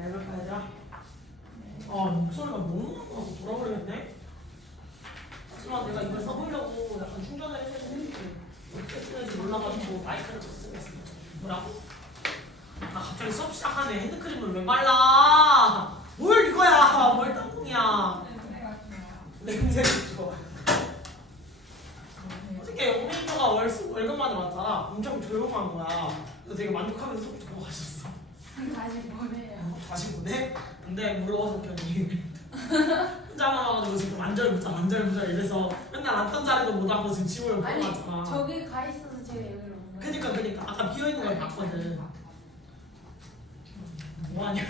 얇을까 얘들아? 목소리가 너무 나고 돌아버리겠네? 하지만 내가 이걸 써보려고 약간 충전을 했는데 어떻게 쓰는지 몰라가지고 마이크를 쓰겠습니다. 뭐라고? 갑자기 수업 시작하네. 핸드크림을 왜 발라? 뭘 이거야? 뭘 땅콩이야? 냄새가 좋아. 어저께 오메이터가 월급만 들어왔잖아. 엄청 조용한 거야. 그래서 되게 만족하면서 수업 듣고 가셨어. 다시 보내요. 다시 보내? 근데 물어봐서 괜히 혼자 나와가지고 지금 만절부자 이래서 맨날 앉던 자리도 못하고 지금 집을 아니 보러갔잖아. 저기 가 있어서 제가 여기로 온 거예요. 그니까 아까 비어있는 걸 봤거든. 뭐하냐?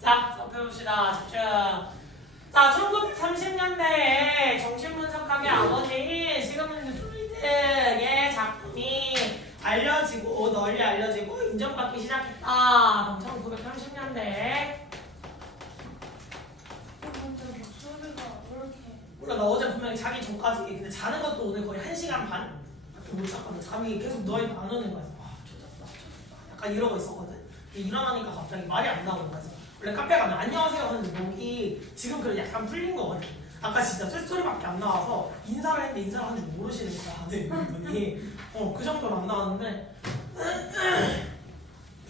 자, 수업 해봅시다. 집중. 자, 1930년대에 정신분석학의 아버지 시그문드 프로이드의 작품이 알려지고 널리 알려지고 인정받기 시작했다. 1930년대. 근데 목소리가 왜 이렇게 몰라, 나 어제 분명히 자기 전까지 근데 자는 것도 오늘 거의 1시간 반 밖에 못 잤거든. 잠이 계속 너희는 안 오는 거야. 조졌다. 약간 이러고 있었거든. 일어나니까 갑자기 말이 안 나오는 거야. 원래 카페 가면 안녕하세요 하는데 목이 지금 그래도 약간 풀린 거거든. 아까 진짜 쇳소리밖에 안 나와서 인사를 했는데 인사를 하는 줄 모르시는 거야. 네, 분이. 그 정도로 안 나왔는데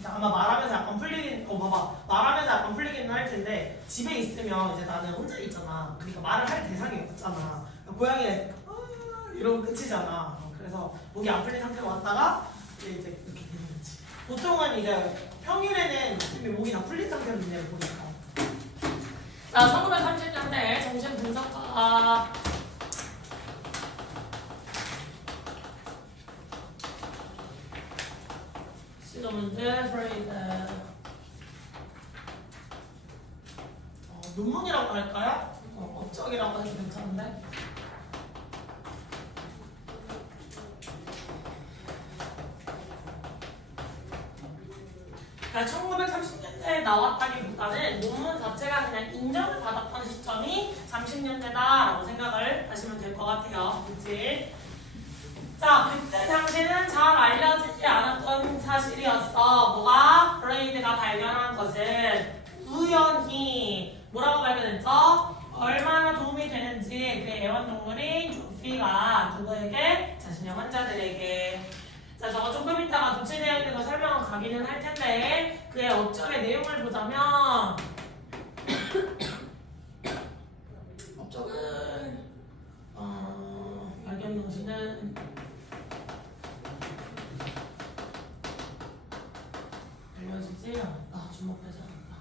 아마 말하면서 약간 풀리긴 말하면서 약간 풀리긴 할 텐데 집에 있으면 이제 나는 혼자 있잖아. 그러니까 말을 할 대상이 없잖아. 고양이가 이러고 끝이잖아. 그래서 목이 안 풀린 상태로 왔다가 이제 이렇게 되는 거지. 보통은 이제 평일에는 이미 목이 다 풀린 상태로 있네요 보니까. 자, 1930년대 정신분석가 시그문드 프로이드. 논문이라고 할까요? 업적이라고 해도 괜찮은데. 그러니까 1930년대에 나왔다기보다는 논문 자체가 그냥 인정을 받았던 시점이 30년대다라고 생각을 하시면 될 것 같아요. 그치? 자, 그때 당시는 잘 알려지지 않았던 사실이었어. 뭐가? 프로이드가 발견한 것은 우연히 뭐라고 발견했죠? 얼마나 도움이 되는지 그 애완동물인 조피가 누구에게? 자신의 환자들에게. 자, 저거 조금 이따가 도체되어 있는 거 설명을 가기는 할 텐데 그의 업적의 내용을 보자면 업적은 발견 당시는 알려지지 않았다. 주목하지 않았다.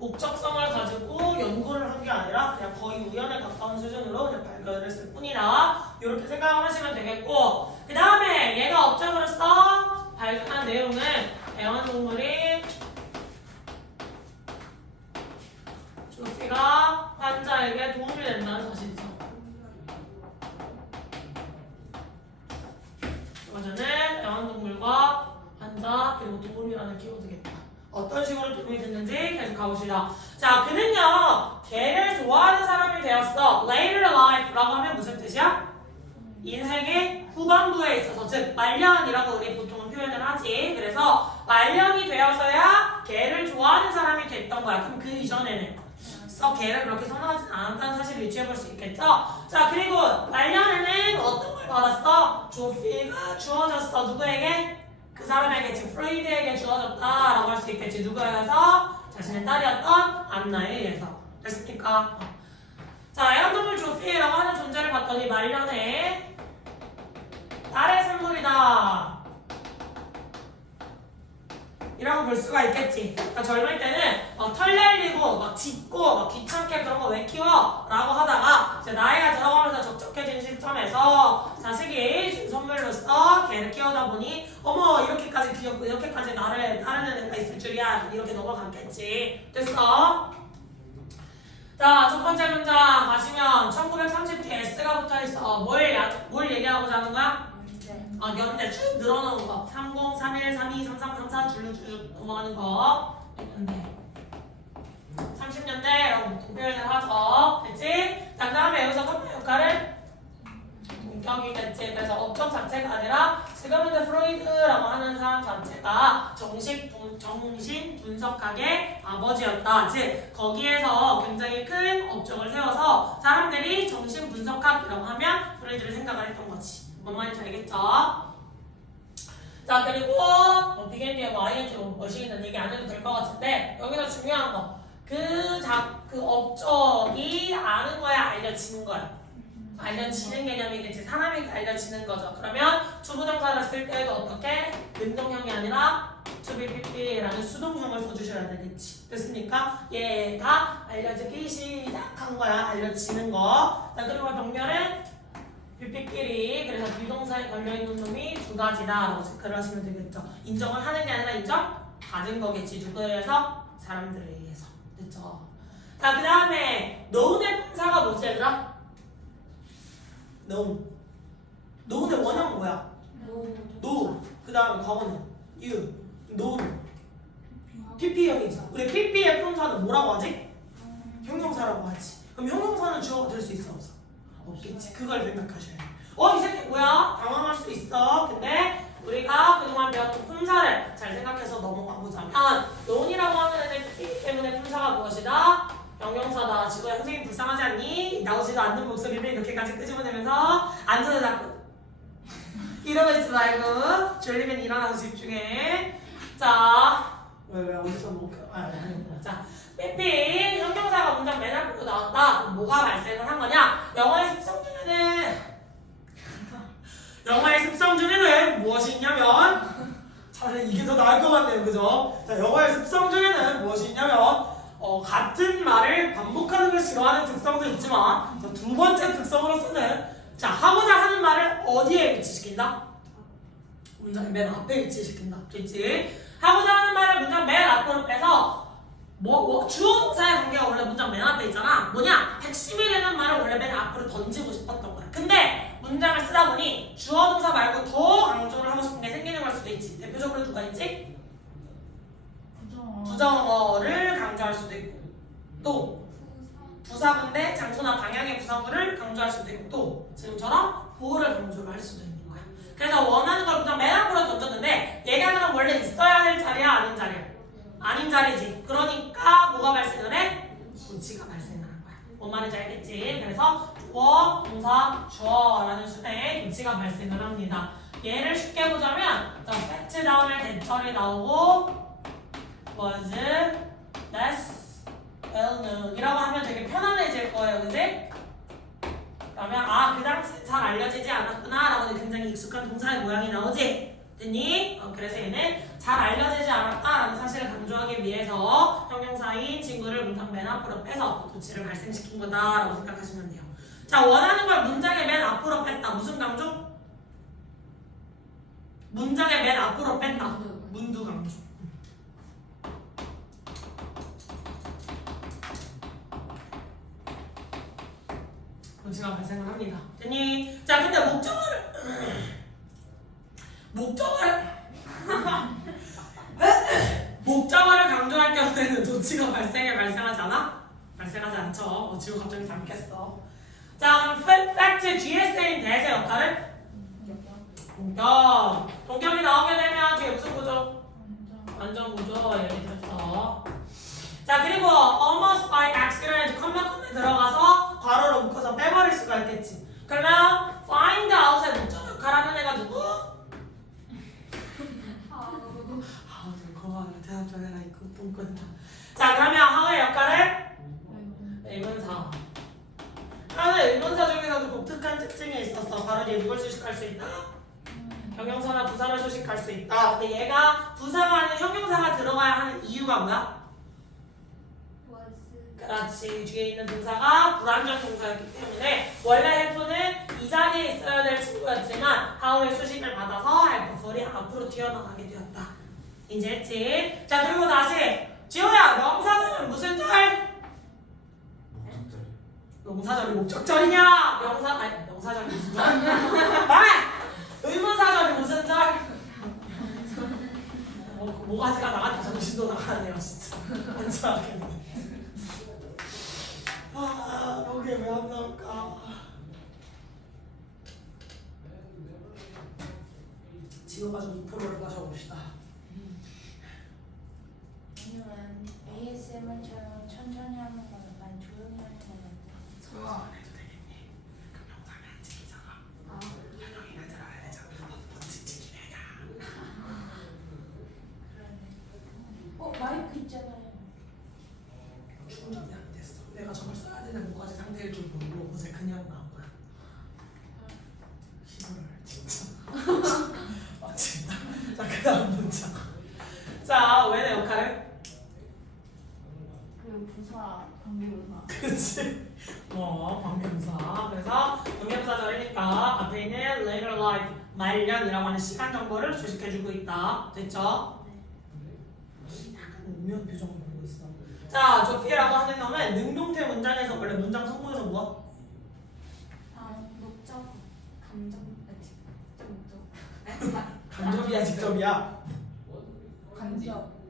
목적성을 가지고 연구를 한 게 아니라 그냥 거의 우연에 가까운 수준으로 그냥 발견을 했을 뿐이다. 이렇게 생각을 하시면 되겠고, 그 다음에 얘가 업적으로서 발견한 내용은 애완동물이 조피가 환자에게 도움이 된다는 사실이죠. 이거는 애완동물과 환자 그리고 도움이라는 키워드겠다. 어떤 식으로 도움이 됐는지 계속 가봅시다. 자, 그는요 개를 좋아하는 사람이 되었어. Later in life라고 하면 무슨 뜻이야? 인생의 후반부에 있어서, 즉 말년이라고 우리 보통은 표현을 하지. 그래서 말년이 되어서야 개를 좋아하는 사람이 됐던 거야. 그럼 그 이전에는 개를 그렇게 선호하지 않았다는 사실을 유추해볼 수 있겠죠? 자, 그리고 말년에는 어떤 걸 받았어? 조피가 주어졌어. 누구에게? 그 사람에게, 즉 프로이드에게 주어졌다라고 할 수 있겠지. 누구에 의해서? 자신의 딸이었던 안나에 의해서. 됐습니까? 자, 애완동물 조피라고 하는 존재를 봤더니 말년에 딸의 선물이다 이라고 볼 수가 있겠지. 그러니까 젊을 때는 털 날리고 막 짖고 막 귀찮게 그런 거 왜 키워? 라고 하다가 이제 나이가 들어가면서 적적해진 시점에서 자식이 준 선물로서 개를 키우다 보니 어머 이렇게까지 귀엽고 이렇게까지 나를 따르는 애가 있을 줄이야. 이렇게 넘어갔겠지. 됐어? 자, 첫 번째 문장 가시면 1930뒤에 S가 붙어있어. 뭘 얘기하고자 하는 거야? 연대 쭉 늘어놓은 거 30, 31, 32, 33, 34 줄쭉 넘어가는 거 연대 30년대라고 표현을 하죠. 됐지? 자, 그 다음에 여기서 컴퓨터 역할은 본격이겠지. 그래서 업종 자체가 아니라 지금 이제 프로이드라고 하는 사람 자체가 정신 분석학의 아버지였다. 즉 거기에서 굉장히 큰 업종을 세워서 사람들이 정신 분석학이라고 하면 프로이드를 생각을 했던 거지. 뭔 말인지 알겠죠? 자 그리고 비긴 뒤에 뭐 ING로 뭐시기는 얘기 안 해도 될 것 같은데 여기서 중요한 거 그 업적이 아는 거야 알려지는 거야. 알려지는 개념이겠지. 사람이 알려지는 거죠. 그러면 투부정사를 쓸 때도 어떻게? 능동형이 아니라 to be pp라는 수동형을 써주셔야 되겠지. 됐습니까? 얘가 알려지기 시작한 거야. 알려지는 거. 자 그리고 병렬은 pp끼리 그래서 비동사에 걸려있는 놈이 두 가지다 라고 체크를 하시면 되겠죠. 인정을 하는 게 아니라 인정? 받은 거겠지. 누구에 의해서? 사람들에 의해서. 됐죠? 자 그 다음에 known의 품사가 뭐지 얘들아? known. known의 원형 뭐야? know. 그 다음에 과거는 you. known. pp형이죠. 우리 pp의 품사는 뭐라고 하지? 형용사라고 하지. 그럼 형용사는 주어가 될 수 있어 없어? 없겠지. 그걸 생각하셔야 돼. 이 새끼 뭐야? 당황할 수 있어. 근데 우리가 그동안 배웠던 품사를 잘 생각해서 넘어가 보자면 known이라고 하는 애는 pp 때문에 품사가 무엇이다? 형용사다. 지구야 선생님 불쌍하지 않니? 나오지도 않는 목소리를 이렇게까지 끄집어내면서 앉아서 자꾸 이러고 있지 말고 졸리면 일어나서 집중해. 자 왜 어디서 자 삐삐 형용사가 문장 맨 앞으로 나왔다. 그럼 뭐가 발생을 한 거냐? 영어의 습성 중에는 무엇이 있냐면 차라리 이게 더 나을 것 같네요. 그죠? 자 영어의 습성 중에는 무엇이 있냐면 같은 말을 반복하는 걸 싫어하는 특성도 있지만 두 번째 특성으로서는 자 하고자 하는 말을 어디에 위치시킨다? 문장의 맨 앞에 위치시킨다. 그렇지? 하고자 하는 말을 문장 맨 앞으로 빼서 주어 동사의 관계가 원래 문장 맨 앞에 있잖아. 뭐냐? 핵심이 되는 말을 원래 맨 앞으로 던지고 싶었던 거야. 근데 문장을 쓰다 보니 주어 동사 말고 더 강조를 하고 싶은 게 생기는 걸 수도 있지. 대표적으로 누가 있지? 부정어를 강조할 수도 있고 또 부사근데 장소나 방향의 부사구를 강조할 수도 있고 또 지금처럼 보호를 강조를 할 수도 있는 거야. 그래서 원하는 걸 그냥 맨 앞으로 던졌는데 얘가 그럼 원래 있어야 할 자리야 아닌 자리야? 아닌 자리지. 그러니까 뭐가 발생을 해? 조치가 발생을 한 거야. 뭔 말인지 알겠지? 그래서 주어, 동사, 주어라는 순에 조치가 발생을 합니다. 얘를 쉽게 보자면 fact 다음에 대절이 나오고 was less well known 이라고 하면 되게 편안해질 거예요. 그지? 그러면 그 당시 잘 알려지지 않았구나 라고 굉장히 익숙한 동사의 모양이 나오지? 됐니? 그래서 얘는 잘 알려지지 않았다라는 사실을 강조하기 위해서 형용사인 친구를 문장 맨 앞으로 빼서 조치를 발생시킨 거다라고 생각하시면 돼요. 자 원하는 걸 문장의 맨 앞으로 뺐다. 무슨 강조? 문장의 맨 앞으로 뺐다. 문두 강조. 조치가 발생을 합니다. 됐니? 자 근데 목적어를 강조할 경우에는 조치가 발생하지 않아? 발생하지 않죠. 지금 갑자기 잠겼어. 자 그럼 팩트 GSA인 대세 역할은? 동격이 나오게 되면 뒤에 무슨 구조? 완전 구조 얘기 들었어. 자 그리고 almost by accident 컴퓨터에 들어가서 괄호로 묶어서 빼버릴 수가 있겠지. 그러면 find out의 목적 역할하는 애가 누구? 대답적이라 이거 똥거든요. 자 그러면 하우의 역할을 의문사. 하우의 의문사 중에서도 독특한 특징이 있었어. 바로 얘 누굴 수식할 수 있다? 형용사나 부사를 수식할 수 있다. 근데 얘가 부사가 아닌 형용사가 들어가야 하는 이유가 뭐야? 그렇지. 뒤에 있는 동사가 불완전 동사였기 때문에 원래 help는 이 자리에 있어야 될 친구였지만 하우의 수식을 받아서 helpful이 앞으로 튀어나가게 되었다. 인지했지? 자 그리고 다시 지호야 명사절은 무슨 절? 명사절이 목적절이냐? 명사절이 무슨 절? 말해! 의문사절이 무슨 절? 모가지가 나갔다 정신도 나가네요 진짜. 완전하게. 여기 왜 안 나올까? 지워가지고 2%를 마셔봅시다. 아니면 ASMR처럼 천천히 하는 거는 많이 조용히 하는 거는 설마 안 해도 되겠니? 그럼 영상이 안 찍히잖아. 현영이가 들어야 되잖아. 어떻게 찍히냐. 그러네. 마이크 있잖아요. 충전이 안 됐어. 내가 저걸 써야 되는 뭐가지 상태일 줄 모르고 어제 그냥 나온 거야. 시도를 진짜. 아 진짜. 자 그다음 문장. 자 왜내 역할은? 그 부사 관계부사. 그치? 방명사. 그래서 방명사절이니까 앞에 있는 later life 말년이라고 하는 시간 정보를 주식해주고 있다. 됐죠? 약간 우면 표정을 보고 있어. 자, 조피라고 하는 놈은 능동태 문장에서 원래 문장 성분으로 무엇? 목적, 감정, 직접, 간접이야, 직접이야? 감정.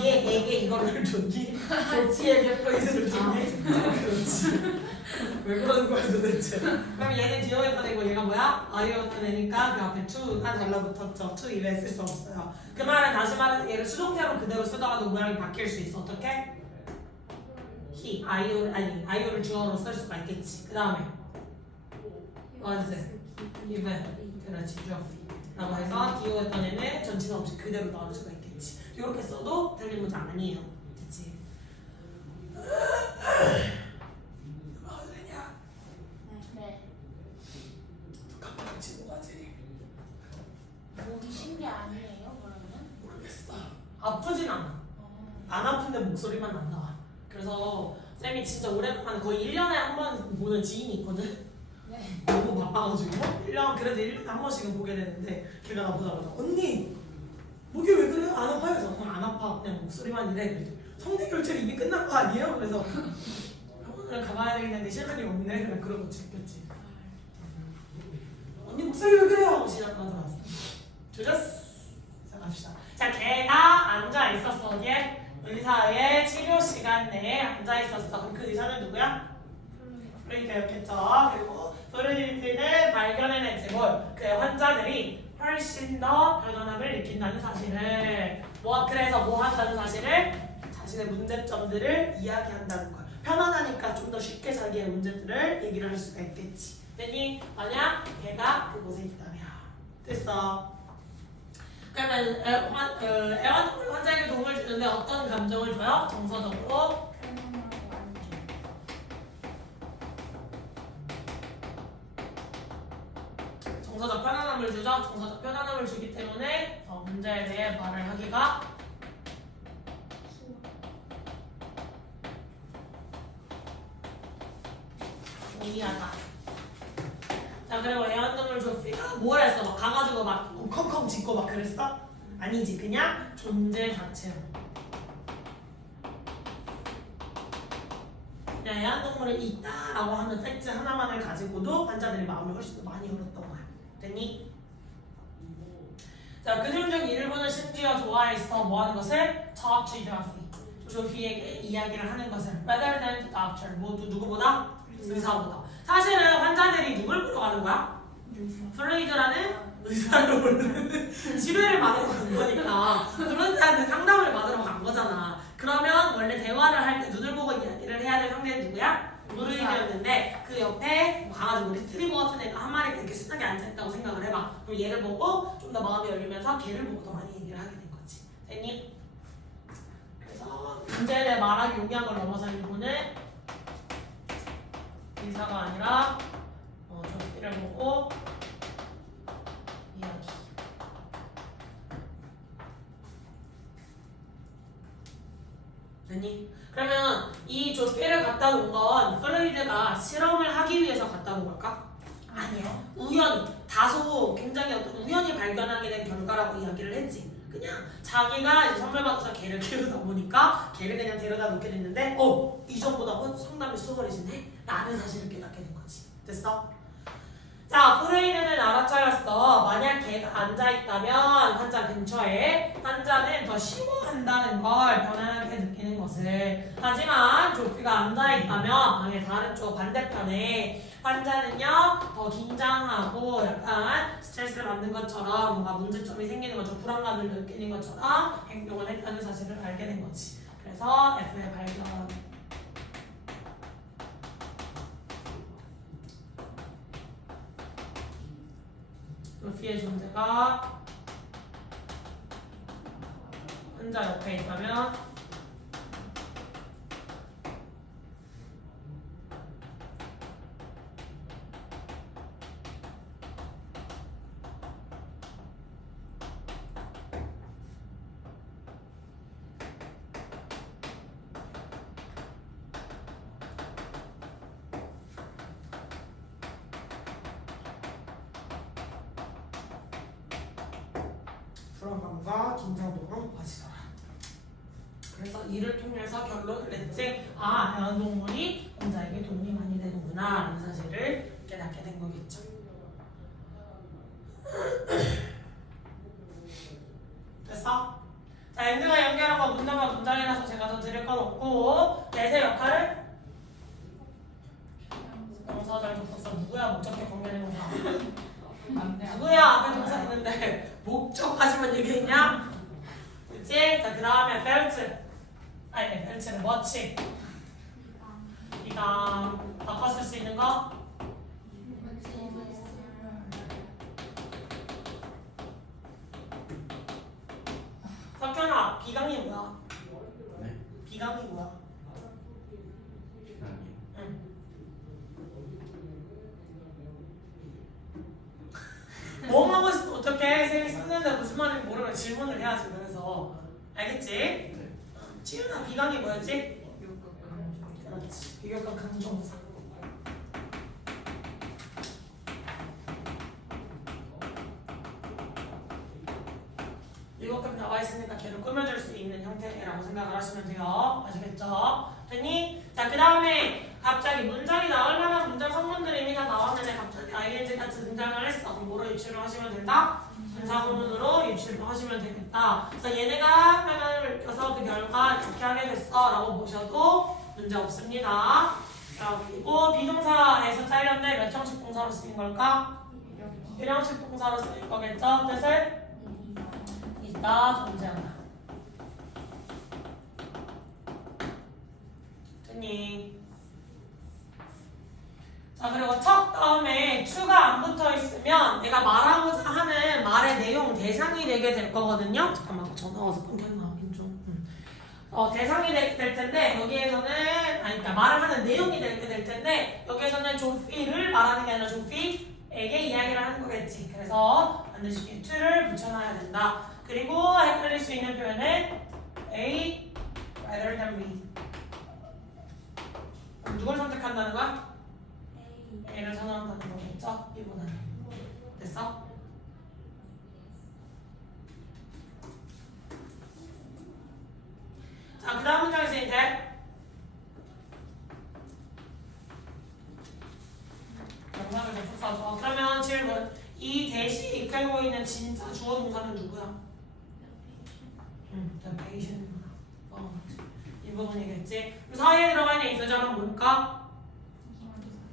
얘에게 이거를 줬니? 조피에게 포인트를 줬니? 그렇지. 왜 그러는 거야 도대체? 그럼 얘는 디어에 꺼내고 얘가 뭐야? 아이어 꺼내니까 그 앞에 to가 달라붙었죠. to 입에 쓸 수 없어요. 그 말은 다시 말해서 얘를 수동태로 그대로 쓰다가도 모양이 바뀔 수 있어. 어떻게? he, 아이오를 주어로 쓸 수가 있겠지. 그 다음에 was, even, 그렇지, Geoffrey 라고 해서 디오에 꺼내는 전치사 없이 그대로 넣을 수가 있겠지. 이렇게 써도 틀린 문장 아니에요. 됐지? 네. 깜빡 치고 가지. 목이 쉰 게 아니에요, 그러면? 모르겠어. 아프진 않아. 안 아픈데 목소리만 안 나와. 그래서 쌤이 진짜 오랜만에 거의 1년에 한 번 보는 지인이 있거든. 네. 너무 바빠가지고 그래도 1년에 한 번씩은 보게 되는데 걔가 나보자마자 언니 목이 왜 그래요? 안 아파요? 그래서 안 아파. 그냥 목소리만 이래. 그랬더니 성대 결절 이미 끝난 거 아니에요? 그래서 병원을 가봐야 되겠는데 시간이 없네. 그냥 그러고 지켰지. 언니 목소리 왜 그래요? 하고 시작하더라고. 조졌어. 자 갑시다. 자 걔가 앉아 있었어. 어디에? 의사의 치료 시간 내에 앉아 있었어. 그럼 그 의사는 누구야? 프로이드였겠죠. 그리고 프로이드는 발견해냈지 뭘? 그 환자들이 훨씬 더 편안함을 느낀다는 사실을 그래서 뭐 한다는 사실을? 자신의 문제점들을 이야기한다는 거야. 편안하니까 좀 더 쉽게 자기의 문제들을 얘기를 할 수가 있겠지. 됐니? 만약 걔가 그곳에 있다면 됐어. 그러면 애완동물 환자에게 도움을 주는데 어떤 감정을 줘요? 정서적으로 편안하고 안정. 정서적 편안함을 주죠. 정서적 편안함을 주기 때문에 문제에 대해 말을 하기가 용이하다. 자 그리고 애완동물 조피가 뭘 했어? 막 가가지고 막 컹컹 짖고 막 그랬어? 아니지. 그냥 존재 자체로. 그냥 애완동물이 있다라고 하는 팩트 하나만을 가지고도 환자들이 마음을 훨씬 더 많이 열었던 거야. 됐니? 자, 그중 일부는 심지어 좋아했어. 뭐 하는 것을? Talk to Geoffrey. 조피에게 이야기를 하는 것을. Rather than the doctor. 누구보다? 의사보다. 사실은 환자들이 누굴 보러 가는 거야? 프로이드라는 의사를 보는 지뢰를 맞으러 간 거니까 그런 사람한테 상담을 받으러 간 거잖아. 그러면 원래 대화를 할 때 눈을 보고 이야기를 해야 될 상대는 누구야? 프로이드였는데 그 옆에 강아지 리트리버 같은 애가 한 마리가 이렇게 순하게 앉아있다고 생각을 해봐. 그럼 얘를 보고 좀 더 마음이 열리면서 걔를 보고 더 많이 얘기를 하게 된 거지. 됐니? 그래서 문제에 대해 말하기 용이한 걸 넘어서 이거는 의사가 아니라 조피를 보고 이야기. 됐니? 그러면 이 조피를 갖다 놓은 건 프로이드가 실험을 하기 위해서 갖다 놓은 걸까? 아니야. 우연히 다소 굉장히 어떤 우연히 발견하게 된 결과라고 이야기를 했지. 그냥 자기가 이제 선물 받아서 개를 키우다 보니까 개를 그냥 데려다 놓게 됐는데 이전보다 상담이 수월해지네? 라는 사실을 깨닫게 된 거지. 됐어? 자, 프로이드는 알아차렸어. 만약 걔가 앉아있다면 환자 근처에 환자는 더 쉬워한다는 걸 편안하게 느끼는 것을. 하지만 조피가 앉아있다면 방의 다른 쪽 반대편에 환자는요 더 긴장하고 약간 스트레스를 받는 것처럼 뭔가 문제점이 생기는 것처럼 불안감을 느끼는 것처럼 행동을 했다는 사실을 알게 된 거지. 그래서 F의 발견. 루피의 존재가 환자 옆에 있다면 불안감과 긴장도가 높아지더라. 그래서 이를 통해서 결론을 냈지. 아, 애완동물이 환자에게 도움이 많이 되는구나 라는 사실을 깨닫게 된 거겠죠. 됐어? 자, 엔드가 연결한 거 문장과 문장이라서 제가 더 드릴 건 없고 넷의 역할을 동사절 접속사 누구야? 목적격 관계된 동사 누구야? 앞에 동사 있는데 목적까지만 얘기했냐? 그치? 자, 그 다음에 벨트 아니 벨트는 머치 이가 바꿔 쓸 수 있는 거? 석현아, 비강이 뭐야? 네? 비강이 뭐야? 비강이요? 응. 뭐 하고 싶으면 어떡해? 쌤이 쓰는데 무슨 말인지 모르면 질문을 해야지. 그래서 알겠지? 네. 치윤아, 비강이 뭐였지? 그렇지. 비교과 강조사. 이것까지 나와 있으니까 걔를 꾸며줄 수 있는 형태라고 생각을 하시면 돼요. 아시겠죠? 됐니? 자, 그 다음에 갑자기 문장이 나올 만한 문장 성분들이 이미 다 나왔는데 갑자기 ing 같은 문장을 했어. 그럼 뭐로 유추를 하시면 된다? 분사구문으로 유추를 하시면 되겠다. 그래서 얘네가 표현을 껴서 그 결과 이렇게 하게 됐어 라고 보셔도 문제 없습니다. 자, 그리고 비동사에서 잘렸는데 몇 형식 동사로 쓰인 걸까? 1형식 동사로 쓰일 거겠죠? 뜻을? 있다, 존재한다. 됐니? 자, 그리고 척 다음에 to가 안 붙어 있으면 내가 말하고자 하는 말의 내용 대상이 되게 될 거거든요. 잠깐만, 전화 와서 끊겼나? 대상이 될 텐데 여기에서는 그러니까 말을 하는 내용이 될 텐데 여기에서는 조피를 말하는 게 아니라 조피에게 이야기를 하는 거겠지. 그래서 반드시 to를 붙여놔야 된다. 그리고 헷갈릴 수 있는 표현은 A rather than B. 누굴 선택한다는 거야? A를 선호한다는 거겠죠? B보다는. 됐어? 자, 그 다음 문장에서 이제 영상을 접속사죠. 그러면 질문. 이 대시 이끌고 있는 진짜 주어 동사는 누구야? the patient. 이 부분이겠지. 그럼 사이에 들어가 있는 이 부절은 뭘까?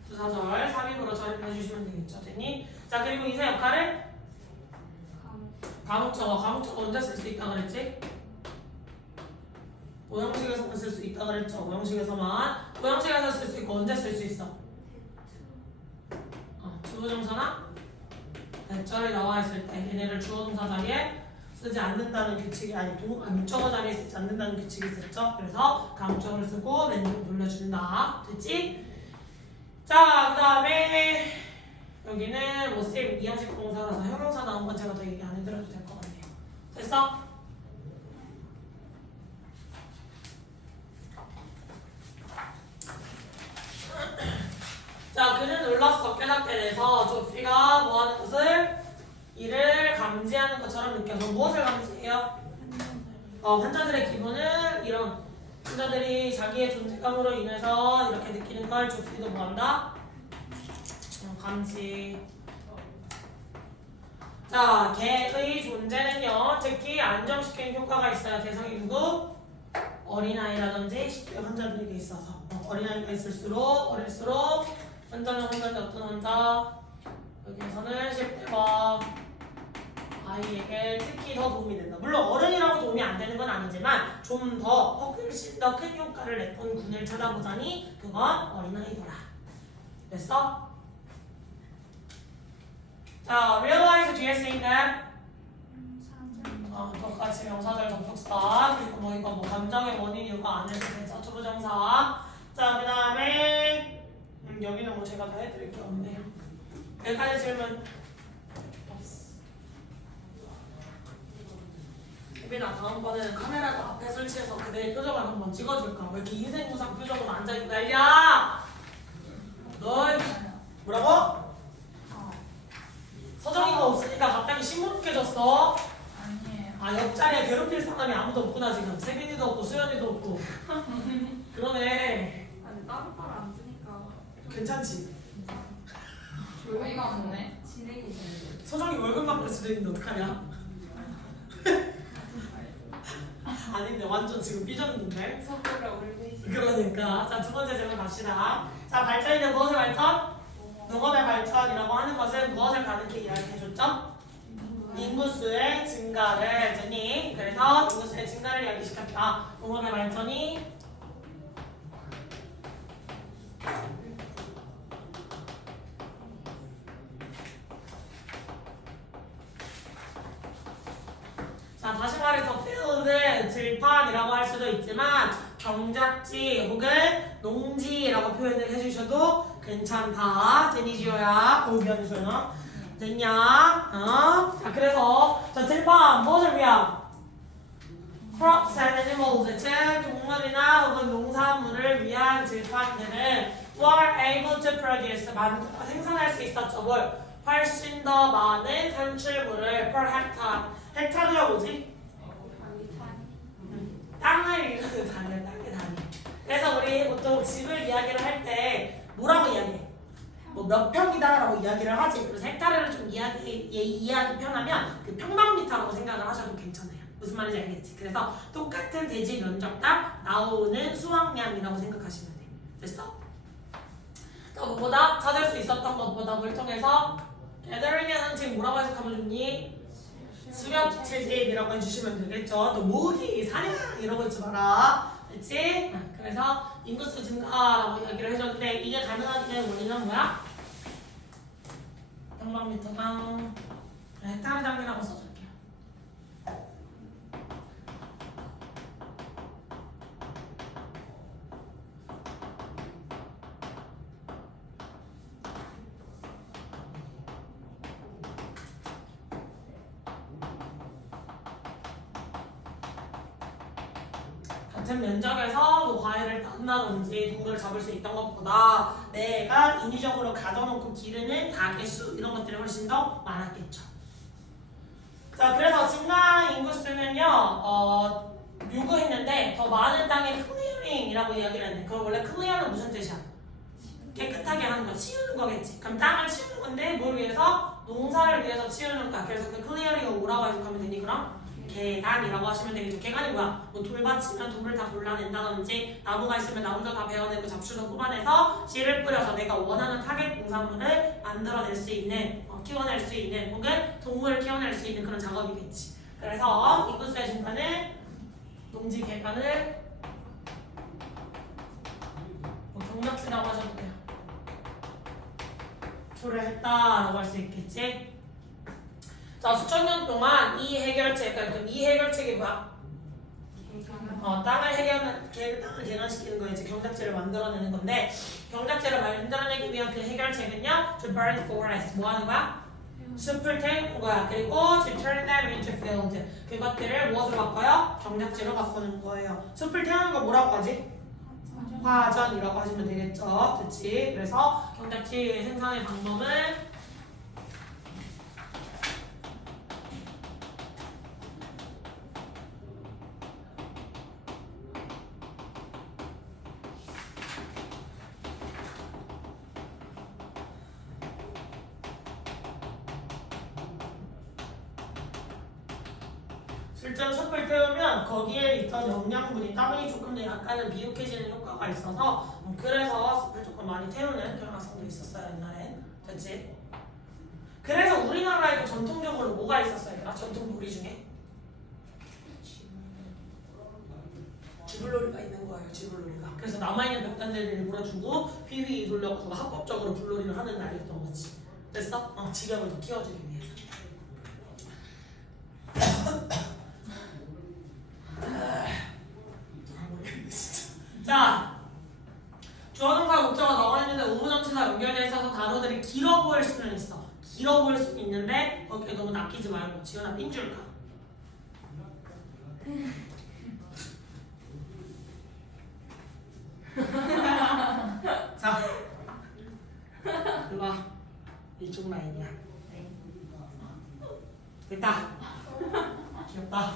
부사절 삽입으로 처리를 해주시면 되겠죠. 됐니? 자, 그리고 이세 역할을 가목적어. 가목적어 언제 쓸 수 있다 그랬지? 오형식에서만 쓸 수 있다 그랬죠. 오형식에서만. 오형식에서 쓸 수 있고 언제 쓸 수 있어? 주어동사나 대절이 나와 있을 때 얘네를 주어동사 자리에 쓰지 않는다는 규칙이 목적어 자리에 쓰지 않는다는 규칙이 있었죠. 그래서 가목적어를 쓰고 왼쪽 돌려준다. 됐지? 자, 그 다음에 여기는 뭐 쌤 이형식 동사라서 형용사 나온 건 제가 더 얘기 안 해드려도 될 것 같네요. 됐어? 자, 글을 눌렀어. 깨닫게 돼서 조피가 뭐하는 것을 이를 감지하는 것처럼 느껴서 무엇을 감지해요? 환자들의 기분을 이런 환자들이 자기의 존재감으로 인해서 이렇게 느끼는 걸 조피도 뭐한다? 감지. 자, 개의 존재는요 특히 안정시키는 효과가 있어요. 대상이 누구? 어린아이라든지 10대 환자들에게 있어서 어린아이가 있을수록 어릴수록 환자는 환자인데 어떤 환자? 여기에서는 10대가 아이에게 특히 더 도움이 된다. 물론 어른이라고 도움이 안 되는 건 아니지만 좀 더 훨씬 더 큰 효과를 냈던 군을 찾아보자니 그건 어린아이더라. 됐어? 자, realize 뒤에 쓰이는 똑같이 명사절 접속사 그리고 뭐 이거 뭐 감정의 원인 이유가 안 해도 되죠. 투부정사. 자, 그 다음에 여기는 뭐 제가 다 해드릴 게 없네요. 여기까지 질문 없어. 혜빈아, 다음번에는 카메라를 앞에 설치해서 그대의 표정을 한번 찍어줄까? 왜 이렇게 인생무상 표정으로 앉아있고 난리야? 너 뭐라고? 서정이가 없으니까 갑자기 시무룩해졌어? 아니에요. 아, 옆자리에 괴롭힐 사람이 아무도 없구나 지금. 세빈이도 없고 수연이도 없고. 그러네. 아니 따로따로 앉으니까 괜찮지? 조용히가 없네. 진행이 되는데. 서정이 월급 받을 수도 있는데 어떡하냐? 아닌데 완전 지금 삐졌는데? 속으로 울고 있어. 그러니까. 자, 두 번째 질문 갑시다. 자, 발전이는 무엇의 발전? 농업의 발전이라고 하는 것은 무엇을 가르쳐 이야기해줬죠? 인구수의 증가를 했더니 그래서 인구수의 증가를 이야기시켰다. 농업의 발전이 자, 다시 말해서 field, 들판이라고 할 수도 있지만 경작지 혹은 농지라고 표현을 해주셔도 괜찮다. 제니지오야, 고변수는 됐냐? 자, 그래서 자, 들판 무엇을 위한? crops and animals, 즉 동물이나 혹은 농산물을 위한 들판들은 were able to produce, 생산할 수 있었죠. 뭘? 훨씬 더 많은 산출물을 per hectare. 헥타르가 뭐지? 땅을 이루는 단위, 땅의 단위. 그래서 우리 보통 집을 이야기를 할 때 뭐라고 이야기해? 뭐 몇 평이다라고 이야기를 하지. 그래서 헥타르를 좀 이야기 편하면 그 평방미터라고 생각을 하셔도 괜찮아요. 무슨 말인지 알겠지? 그래서 똑같은 대지 면적당 나오는 수확량이라고 생각하시면 돼. 됐어? 또 무엇보다 찾을 수 있었던 것보다 뭘 통해서 gathering의 상징 뭐라고 해석하면 좋니? 수렵 채집이라고 해주시면 되겠죠. 또 모으기, 사냥 이러고 있지 마라. 그렇지? 그래서 인구수 증가라고 이야기를 해줬는데 이게 가능하게 된 원인은 뭐야? 평방미터당 헥타르 단위라고 써줄게요. 같은 면적에서 뭐 과일을 딴다든지 동물을 잡을 수 있던 것보다 내가 인위적으로 가둬놓고 기르는 닭의 수 이런 것들이 훨씬 더 많았겠죠. 자, 그래서 증가 인구수는요 요구했는데 더 많은 땅의 클리어링이라고 이야기를 했는데 그럼 원래 클리어는 무슨 뜻이야? 깨끗하게 하는 거, 치우는 거겠지. 그럼 땅을 치우는 건데 뭘 위해서? 농사를 위해서 치우는 거야. 그래서 그 클리어링을 뭐라고 해석하면 되니 그럼? 개간이라고 하시면 되겠죠. 개간이 뭐야? 뭐 돌밭이면 돌을 다 골라낸다든지 나무가 있으면 나무도 다 베어내고 잡초도 뽑아내서 씨를 뿌려서 내가 원하는 타겟 농산물을 만들어낼 수 있는 키워낼 수 있는 혹은 동물을 키워낼 수 있는 그런 작업이겠지. 그래서 인구수의 증가는 농지 개간을 뭐 경작지라고 하셔도 돼요. 초래했다라고 할 수 있겠지. 자, 수천 년 동안 이 해결책, 그러니까 이 해결책이 뭐야? 땅을 땅을 개간시키는 거에 이제 경작지를 만들어내는 건데 경작지를 만들어내기 위한 그 해결책은요, to burn forest, 뭐 하는 거야? 숲을 태우는 거야. 그리고 to turn them into field, 그것들을 무엇으로 바꿔요? 경작지로 바꾸는 거예요. 숲을 태우는 거 뭐라고 하지? 화전이라고 하시면 되겠죠. 그렇지? 그래서 경작지 생산의 방법은 실제로 숲을 태우면 거기에 있던 영양분이 땅이 조금 더 약간은 비옥해지는 효과가 있어서 그래서 숲을 조금 많이 태우는 그런 학생도 있었어요 옛날엔. 됐지? 그래서 우리나라에도 전통적으로 뭐가 있었어요? 얘들아? 전통 놀이 중에 쥐불놀이가 있는 거예요. 쥐불놀이가. 그래서 남아있는 벽단들을 물어주고 휘휘 돌려가지고 합법적으로 불놀이를 하는 날이었던 거지. 됐어? 지갑을 더 키워주기 위해서. 자, 주어동사 목적어 나와 있는데 우부정치사 연결돼 있어서 단어들이 길어 보일 수는 있어. 길어 보일 수는 있는데 거기에 너무 낚이지 말고 지연아 삔줄까? 자, 일로 와. 이쪽 라인이야. 됐다. 귀엽다.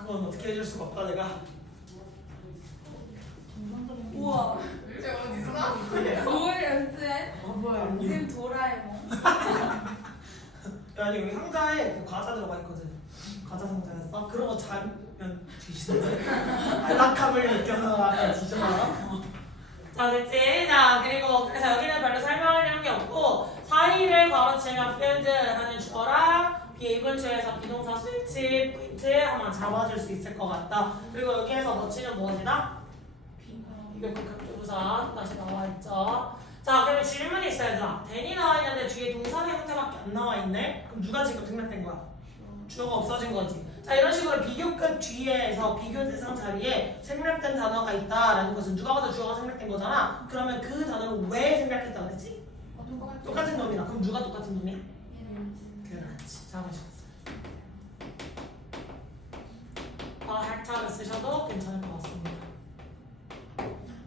그건 어떻게 해줄 수가 없다 내가. 우와. 이제 어디서 나온 거야? 뭘 연습해? 뭐야? 지금 도라에몽. 아니 여기 상자에 그 과자 들어가 있거든. 과자 상자였어? 그런 거 자면 뒤지던데. 안락함을 느껴서 아까 뒤져봐. 자 됐지? 자 그리고 그래서 여기는 별로 설명하려는 게 없고 사이를 가로치면 필드라는 주어랑 비에이블주에서 비동사 스위치 포인트 한번 잡아줄 수 있을 것 같다. 그리고 여기에서 넣치는 무엇이다? 비교급 부사 다시 나와 있죠. 자 그러면 질문이 있어요. 대니 나와 있는데 뒤에 동사의 형태밖에 안 나와 있네. 그럼 누가 지금 생략된 거야? 주어가 없어진 거지. 자 이런 식으로 비교급 뒤에서 비교 대상 자리에 생략된 단어가 있다라는 것은 누가 봐도 주어가 생략된 거잖아. 그러면 그 단어를 왜 생략했다 그랬지? 똑같은 놈이다. 그럼 누가 똑같은 놈이야? 그렇지. 잘하셨어. 해타를 쓰셔도 괜찮을 것 같습니다.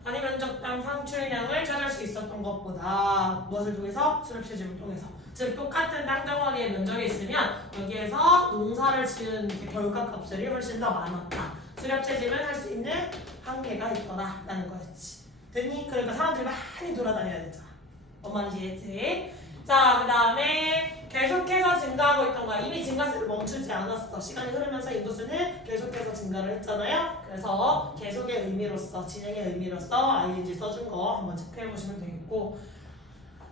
단위 면적당 상출량을 찾을 수 있었던 것보다 무엇을 통해서? 수렵시집을 통해서. 즉 똑같은 땅 덩어리의 면적이 있으면 여기에서 농사를 지은 결과값들이 훨씬 더 많았다. 수렵채집은 할 수 있는 한계가 있더라 라는 거였지. 됐니? 그러니까 사람들이 많이 돌아다녀야 되잖아. 뭔 말인지 이해했지? 자, 그 다음에 계속해서 증가하고 있던 거야. 이미 증가세를 멈추지 않았어. 시간이 흐르면서 인구수는 계속해서 증가를 했잖아요. 그래서 계속의 의미로서, 진행의 의미로서 ing 써준 거 한번 체크해보시면 되겠고,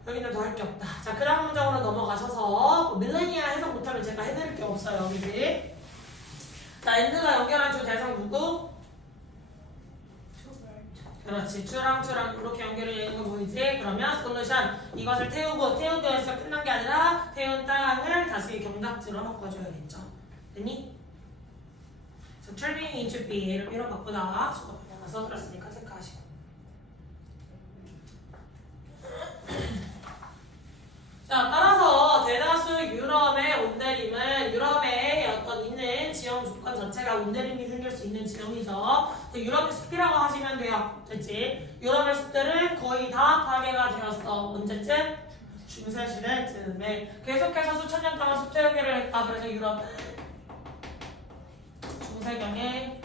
여기는 더 할 게 없다. 자, 그 다음 문장으로 넘어가셔서 밀레니아 해석 못하면 제가 해드릴 게 없어요. 그지? 자, 엔드가 연결한 주 대상 누구? 그렇지. 추랑 이렇게 연결이 되는 거 보이지? 그러면 솔루션 이것을 태우고에서 끝난 게 아니라 태운 땅을 다시 경작지로 바꿔줘야겠죠. 됐니? So turning into B를 이런 바꾸다가 수업 그냥 써드렸으니까 체크하시고. 자, 따라서 대다수 유럽의 온대림은 유럽에 어떤 있는 지형 조건 자체가 온대림이 생길 수 있는 지형이죠. 유럽의 숲이라고 하시면 돼요. 됐지? 유럽의 숲들은 거의 다 파괴가 되었어. 언제쯤? 중세 시대쯤에 계속해서 수천 년 동안 숲 태우기를 했다. 그래서 유럽은 중세경에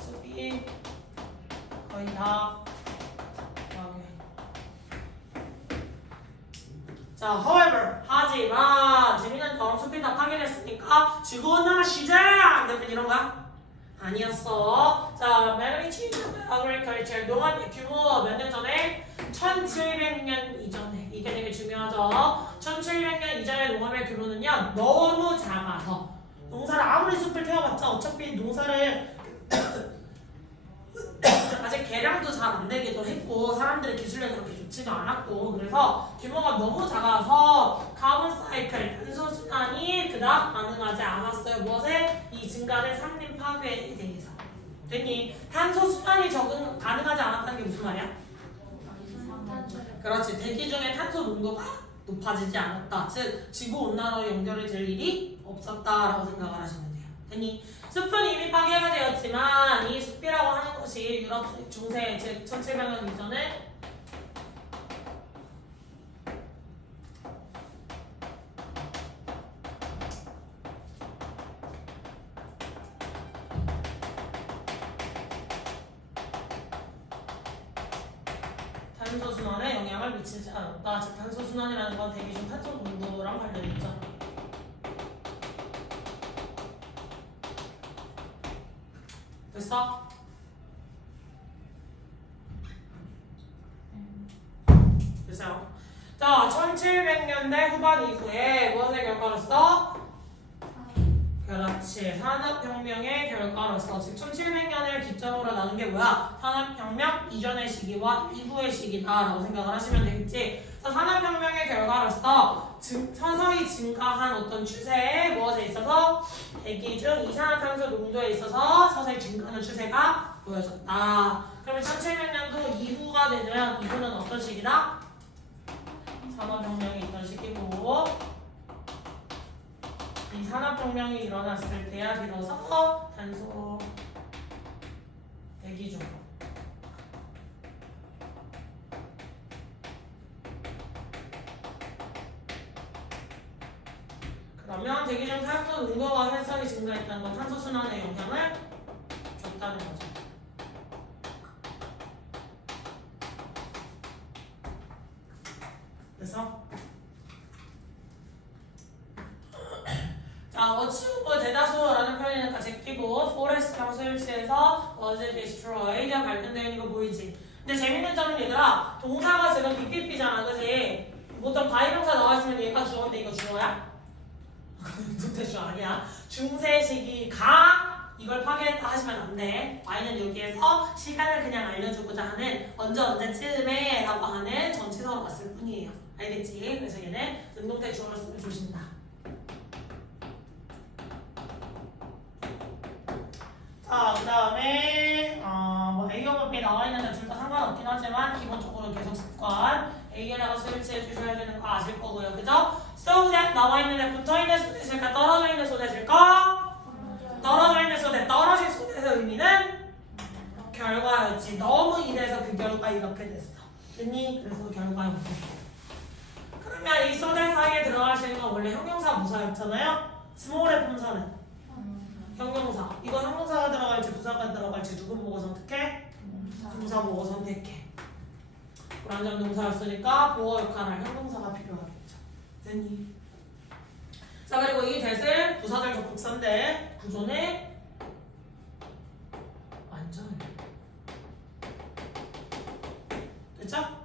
숲이 거의 다 자, however, 하지만 재미난 건 숲이 다 파괴됐으니까 지구온난화 시작! 약간 이런 거야? 아니었어. 자, magnitude of agriculture 농업의 규모 몇 년 전에? 1700년 이전에. 이게 되게 중요하죠. 1700년 이전의 농업의 규모는요 너무 작아서 농사를 아무리 숲을 태워봤자 어차피 농사를 아직 개량도 잘 안 되기도 했고 사람들의 기술력이 그렇게 좋지도 않았고 그래서 규모가 너무 작아서 카본 사이클 탄소 순환이 그닥 가능하지 않았어요. 무엇에? 이 증가된 산림 파괴에 대해서. 됐니? 탄소 순환이 가능하지 않았다는 게 무슨 말이야? 그렇지. 대기 중에 탄소 농도가 높아지지 않았다. 즉 지구 온난화로 연결해질 일이 없었다라고 생각을 하시면 돼요. 됐니? 숲은 이미 파괴가 되었지만 이 숲이라고 하는 것이 유럽 중세 즉 1700년 이전에 탄소 순환에 영향을 미치지 않았다. 즉 탄소 순환이라는 건 대기 중 탄소 농도랑 관련이 있죠. 됐어? 1700년대 후반 이후에 무엇의 결과로서? 그렇지. 산업혁명의 결과로서 즉 1700년을 기점으로 나눈 게 뭐야? 산업혁명 이전의 시기와 이후의 시기다라고 생각을 하시면 되겠지. 그래서 산업혁명의 결과로서 서서히 증가한 어떤 추세에 무엇에 있어서? 대기 중 이산화탄소 농도에 있어서 서서히 증가하는 추세가 보여졌다. 그러면 1700년도 이후가 되면 이후는 어떤 시기다? 산업혁명이 있던 시기고 이 산업혁명이 일어났을 때야 비로소 탄소 대기 중 그러면 대기 중 탄소 농도와 혈석이 증가했다는 건 탄소 순환에 영향을 줬다는 거죠. 그래서 자, 어치우고 대다수라는 표현이니까 제끼고 forest 방수일치에서 was destroyed 발견되어 있는 거 보이지? 근데 재밌는 점은 얘들아 동사가 지금 BPP잖아 그지? 보통 과일동사 나와있으면 얘가 주어인데 이거 주어야? 동태주 아니야. 중세 시기가 이걸 파괴했다 하시면 안 돼. Y는 여기에서 시간을 그냥 알려주고자 하는 언제쯤에 라고 하는 전치사로 왔을 뿐이에요. 알겠지? 그래서 얘는 능동태 주어로 쓰면 조신다. 자, 그 다음에 뭐 A와 B 나와 있는데 둘 다 상관없긴 하지만 기본적으로 계속 습관 A에다가 스위치해 주셔야 되는 거 아실 거고요. 그죠? So that 나와 있는데 붙어 있는 소댓일까 떨어져 있는 소댓일까? 떨어져 있는 소댓. 떨어질 소댓의 의미는 결과였지. 너무 이래서 그 결과 이렇게 됐어. 됐니? 그래서 결과에 못했어. 그러면 이 소댓 사이에 들어갈 수 있는 건 원래 형용사 무사였잖아요. 스몰의 품사는 형용사. 이거 형용사가 들어갈지 부사가 들어갈지 누구 보고 선택해? 부사 보고 선택해. 불완전 동사였으니까 보호 역할을 형용사가 필요하겠죠. 됐니? 자 그리고 이 that을 부사절 접속사인데 구조는 완전 됐죠?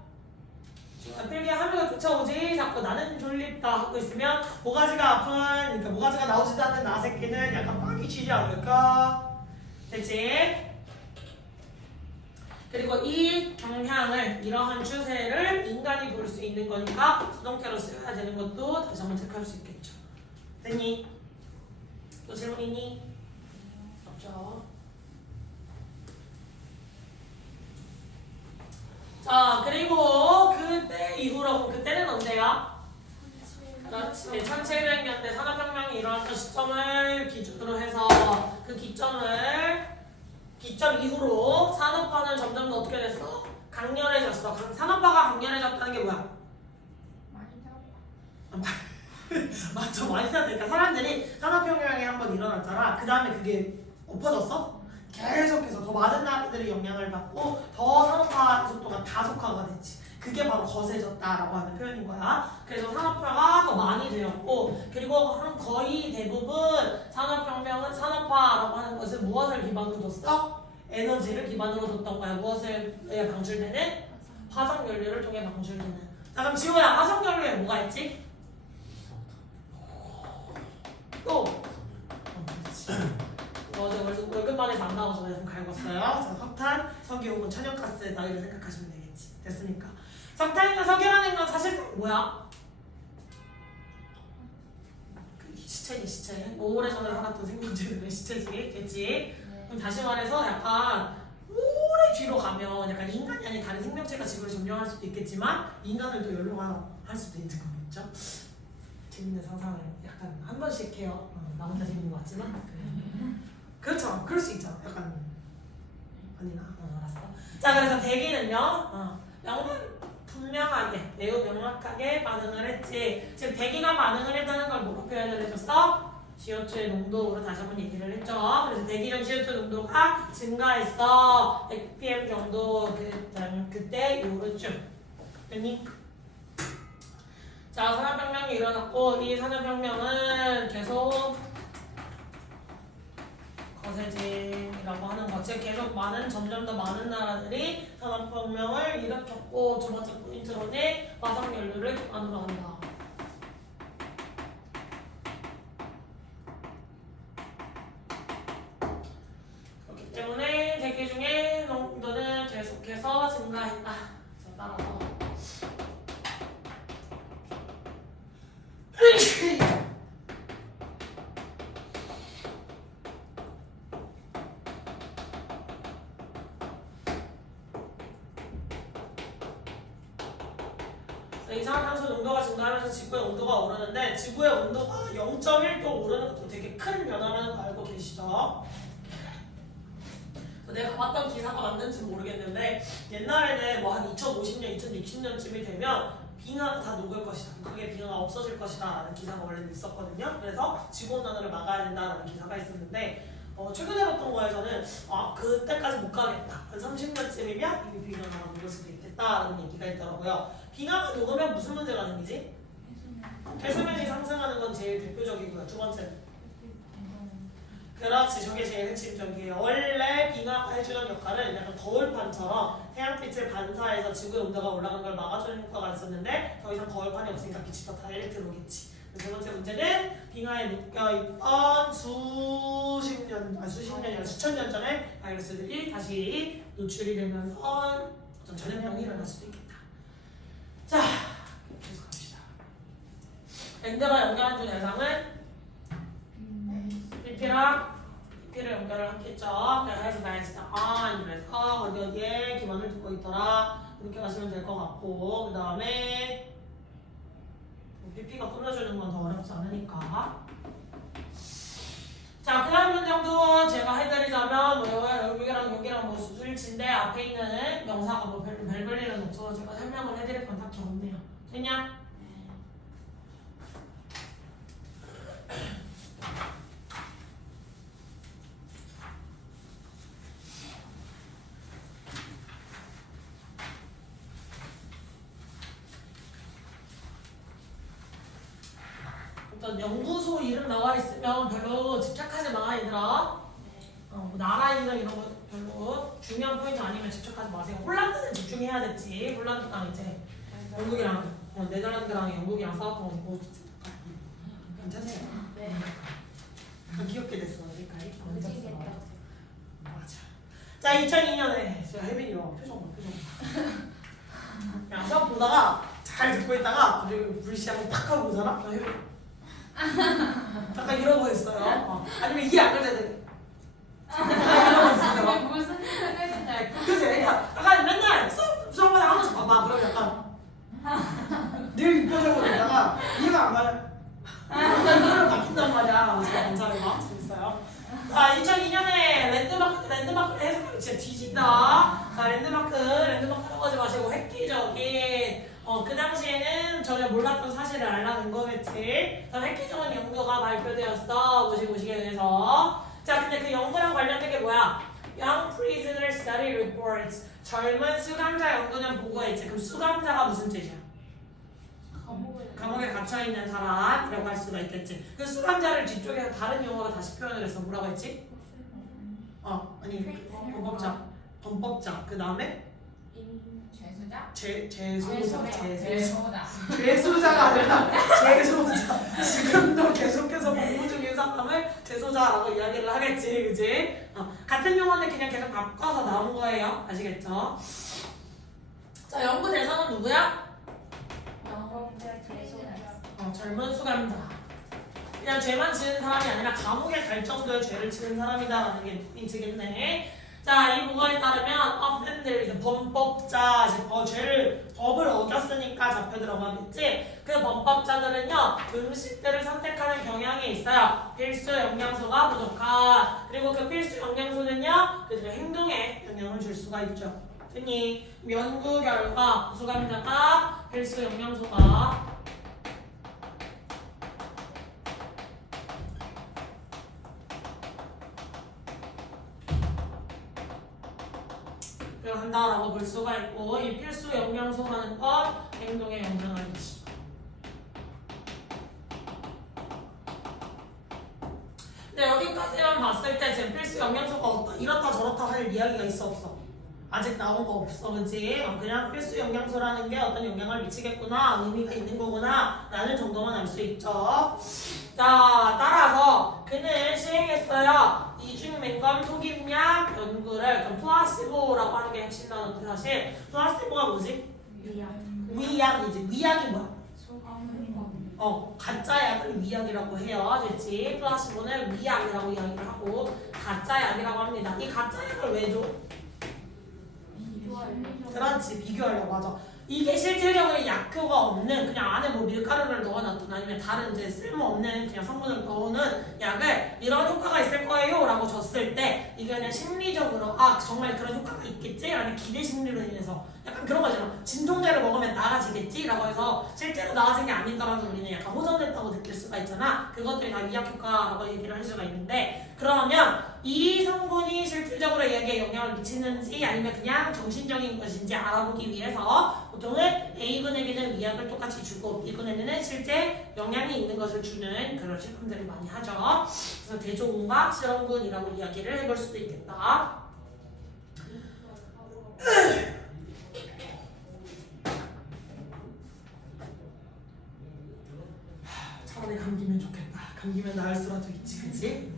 필기에 하루가 쫓아오지 자꾸 나는 졸립다 하고 있으면 모가지가 아픈 그러니까 모가지가 나오지도 않는 나 새끼는 약간 빵이 치지 않을까? 됐지? 그리고 이 경향을 이러한 추세를 인간이 볼 수 있는 거니까 수동태로 쓰여야 되는 것도 다시 한번 체크할 수 있겠죠. 됐니? 또 질문 있니? 없죠. 자 그리고 그때 이후로 그때는 언제야? 그렇지. 1700년대 산업혁명이 일어났던 시점을 기준으로 해서 그 기점 이후로 산업화는 점점 더 어떻게 됐어? 강렬해졌어. 산업화가 강렬해졌다는 게 뭐야? 맞죠. 많이 생각하니까 사람들이 산업혁명이 한번 일어났잖아. 그 다음에 그게 엎어졌어? 계속해서 더 많은 나라들이 영향을 받고 더 산업화 속도가 가속화가 됐지. 그게 바로 거세졌다라고 하는 표현인 거야. 그래서 산업화가 더 많이 되었고 그리고 거의 대부분 산업혁명은 산업화라고 하는 것은 무엇을 기반으로 뒀어? 에너지를 기반으로 뒀던 거야. 무엇을 방출되는? 화석연료를 통해 방출되는. 자 그럼 지호야 화석연료에 뭐가 있지? 또 어제 월급반에서 안 나와서 내가 좀 갈궜어요. 자, 석탄, 석유, 천연가스다 이렇게 생각하시면 되겠지. 됐으니까. 석탄이나 석유라는 건 사실상 뭐야? 그 시체지 시체. 오래전에 살았던 생명체들의 시체지. 됐지? 그럼 다시 말해서 약간 오래 뒤로 가면 약간 인간이 아닌 다른 생명체가 지구를 점령할 수도 있겠지만 인간을 또 연료할 수도 있는 거겠죠? 재밌는 상상을 약간 한 번씩 해요. 나 혼자 재밌는 것 같지만 그렇죠. 그럴 수 있죠. 약간 아니나. 알았어. 자 그래서 대기는요. 분명하게 매우 명확하게 반응을 했지. 지금 대기가 반응을 했다는 걸 뭐로 표현을 해줬어? CO2의 농도로 다시 한번 얘기를 했죠. 그래서 대기 중 CO2 농도가 증가했어. 100ppm 정도 그때 요쯤. 됐니? 자 산업혁명이 일어났고 이 산업혁명은 계속 거세진이라고 하는 거. 즉 계속 점점 더 많은 나라들이 산업혁명을 일으켰고 두 번째 포인트로는 화석연료를 기반으로 한다. 그렇기 때문에 대기 중에 농도는 계속해서 증가했다. 자, 따라서 이산화탄소 농도가 증가하면서 지구의 온도가 오르는데 지구의 온도가 0.1도 오르는 것도 되게 큰 변화라는 거 알고 계시죠? 내가 봤던 기사가 맞는지 모르겠는데 옛날에는 뭐 한 2050년, 2060년쯤이 되면 빙하가 다 녹을 것이다. 그게 빙하가 없어질 것이다 라는 기사가 원래는 있었거든요. 그래서 지구온난화를 막아야 된다라는 기사가 있었는데 최근에 봤던 거에서는 그때까지 못 가겠다. 한 30년쯤이면 이미 빙하가 녹을 수도 있겠다라는 얘기가 있더라고요. 빙하가 녹으면 무슨 문제가 생기지? 해수면이 상승하는 건 제일 대표적이고요. 두 번째는 그렇지, 저게 제일 핵심적이에요. 원래 빙하가 해주는 역할은 약간 거울판처럼 태양빛을 반사해서 지구의 온도가 올라가는 걸 막아주는 효과가 있었는데 더 이상 거울판이 없으니까 빛이 더 다이렉트로 오겠지. 두 번째 문제는 빙하에 묶여있던 수천년 전에 바이러스들이 다시 노출이 되면서 어떤 전염병이 일어날 수도 있겠다. 자, 계속 갑시다. 랜드가 연결한 두 대상은 PP를 연결을 했겠죠. 그래서 based on 그래서 어디에 기반을 두고 있더라. 이렇게 하시면 될 것 같고 그 다음에 PP가 꾸며주는 건 더 어렵지 않으니까. 자, 그 다음 문장도 제가 해드리자면 여기랑 뭐 수일치인데 앞에 있는 명사가 뭐 별 일은 없어서 제가 설명을 해드릴 건 딱히 없네요. 됐냐? 어떤 연구소 이름 나와 있으면 별로 집착하지 마, 얘들아. 뭐 나라 이름 이런 거 별로 중요한 포인트 아니면 집착하지 마세요. 홀란드는 집중해야겠지. 홀란드랑 이제 영국이랑 네덜란드랑 영국이랑 싸웠던 거 보고 괜찮아요. 네. 약간 귀엽게 됐어, 여기까지. 무지겠다. 맞아. 자, 2002년에 제가 혜빈이 표정 봐. 야, 수업 보다가 잘 듣고 있다가 갑자기 불씨 한번 팍 하고 보잖아? 혜빈. 약간 이러고 있어요. 아니면 이해 안 가져야 돼. 이러고 있어요. 무슨 생각인지 알고. 그치? 약간 맨날 수업마다 한 번씩 봐봐. 그럼 약간 늘 이뻐져고 있다가 이해가 안 가요. 이거를 바뀐단 말이야. 제가 괜찮아요. 재밌어요. 자, 2002년에 랜드마크를 해석하면 진짜 뒤진다. 자, 랜드마크 하지 마시고 획기적인 그 당시에는 전혀 몰랐던 사실을 알라는 거겠지. 자, 획기적인 연구가 발표되었어. 보시기에 대해서. 자, 근데 그 연구랑 관련된 게 뭐야? Young Prisoner Study Reports. 젊은 수감자 연구는 보고했지. 그럼 수감자가 무슨 뜻이야? 감옥에 갇혀있는 사람이라고 할 수가 있겠지. 그 수감자를 뒤쪽에서 다른 용어로 다시 표현을 했어. 뭐라고 했지? 범법자. 그 다음에? 죄수자가 아니라 죄소자. 지금도 계속해서 공부 중인 사람을 죄소자라고 이야기를 하겠지, 그지? 같은 용어는 그냥 계속 바꿔서 나온 거예요. 아시겠죠? 자, 연구 대상은 누구야? 젊은 수감자. 그냥 죄만 지은 사람이 아니라 감옥에 갈 정도의 죄를 지은 사람이다라는 게 포인트겠네. 자, 이 보고에 따르면 offender, 이제 범법자, 법을 어겼으니까 잡혀 들어가겠지. 그 범법자들은요, 음식들을 선택하는 경향이 있어요. 필수 영양소가 부족한. 그리고 그 필수 영양소는요, 그들의 행동에 영향을 줄 수가 있죠. 흔히 연구 결과 수감자가 필수 영양소가 한다라고 볼 수가 있고, 이 필수 영양소라는 건 행동에 영향을 미치. 근데 여기까지만 봤을 때 제 필수 영양소가 어떠, 이렇다 저렇다 할 이야기가 있어 없어? 아직 나온 거 없어, 그치? 그냥 필수 영양소라는 게 어떤 영향을 미치겠구나, 의미가 있는 거구나 라는 정도만 알 수 있죠. 자, 따라서 그는 시행했어요. 이중맹감 속임약 연구를. 그럼 플라시보라고 하는 게 핵심 단어인데 사실 플라시보가 뭐지? 위약이지. 위약이 뭐야? 가짜 약을 위약이라고 해요. 됐지? 플라시보는 위약이라고 이야기를 하고 가짜 약이라고 합니다. 이 가짜 약을 왜 줘? 그렇지, 비교하려고. 맞아. 이게 실질적으로 약효가 없는, 그냥 안에 뭐 밀가루를 넣어놨든 아니면 다른 이제 쓸모없는 그냥 성분을 넣는 약을 이런 효과가 있을 거예요 라고 줬을 때 이게 그냥 심리적으로 아 정말 그런 효과가 있겠지? 라는 기대 심리로 인해서 약간 그런 거잖아. 진통제를 먹으면 나아지겠지? 라고 해서 실제로 나아진 게 아니더라도 우리는 약간 호전됐다고 느낄 수가 있잖아. 그것들이 다 위약 효과라고 얘기를 할 수가 있는데, 그러면 이 성분이 실질적으로 얘에게 영향을 미치는지 아니면 그냥 정신적인 것인지 알아보기 위해서 보통은 A군에게는 위약을 똑같이 주고 B군에게는 실제 영향이 있는 것을 주는 그런 실험들을 많이 하죠. 그래서 대조군과 실험군이라고 이야기를 해볼 수도 있겠다. 차라리 감기면 좋겠다. 감기면 나을 수라도 있지, 그치?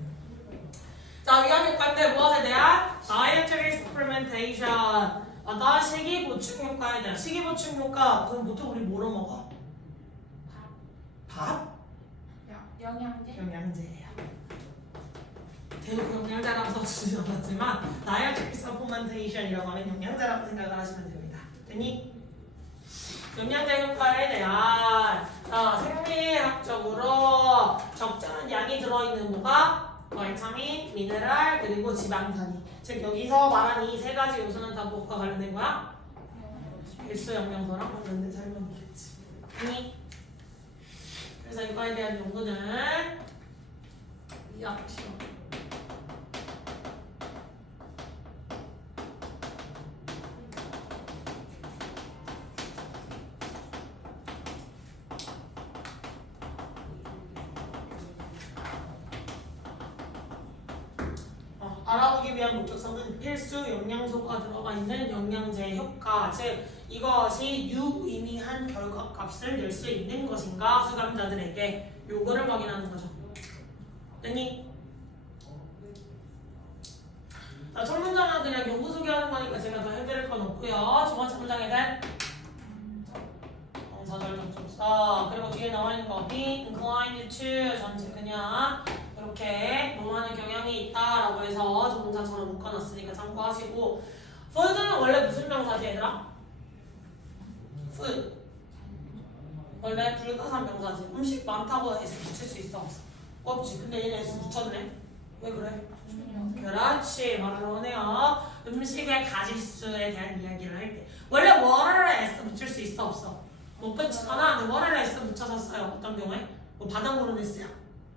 자, 위험 효과인데 무엇에 대한? Dietary supplementation. 어떤 식이 보충 효과에 대한. 식이 보충 효과. 그럼 보통 우리 뭐로 먹어? 밥? 영양제? 영양제예요. 대놓고 영양제라고 써주진 않았지만 Dietary supplementation이라고 하는 영양제라고 생각을 하시면 됩니다. 됐니? 영양제 효과에 대한 생리학적으로 적절한 양이 들어있는 뭐가? 비타민, 미네랄, 그리고 지방산이. 즉 여기서 말한 이 세 가지 요소는 다 무엇과 관련된 거야? 필수 영양소랑 관련된 설명이겠지. 아니? 그래서 이거에 대한 연구는 이학 시험. 알아보기 위한 목적성은 필수 영양소가 들어가 있는 영양제의 효과, 즉 이것이 유의미한 결과값을 낼 수 있는 것인가 수감자들에게 요거를 확인하는 거죠. 됐니? 자, 첫 문장은 그냥 연구 소개하는 거니까 제가 더 해드릴 건 없고요. 두 번째 문장에 대한 사절 접속사, 그리고 뒤에 나와 있는 거 be inclined to 전체 그냥 이렇게 뭐하는 경향이 있다라고 해서 조동사처럼 묶어놨으니까 참고하시고, food는 원래 무슨 명사지 얘들아? food 원래 불가산 명사지. 음식 많다고 S 붙일 수 있어 없어? 없지. 근데 얘는 S 붙였네. 왜 그래? 그렇지, 말을 원해요. 음식의 가짓수에 대한 이야기를 할 때 원래 water에 S 붙일 수 있어 없어? 못 붙이거나 근데 water에 S 붙여서 써요. 어떤 경우에? 뭐 바닷물은 S야?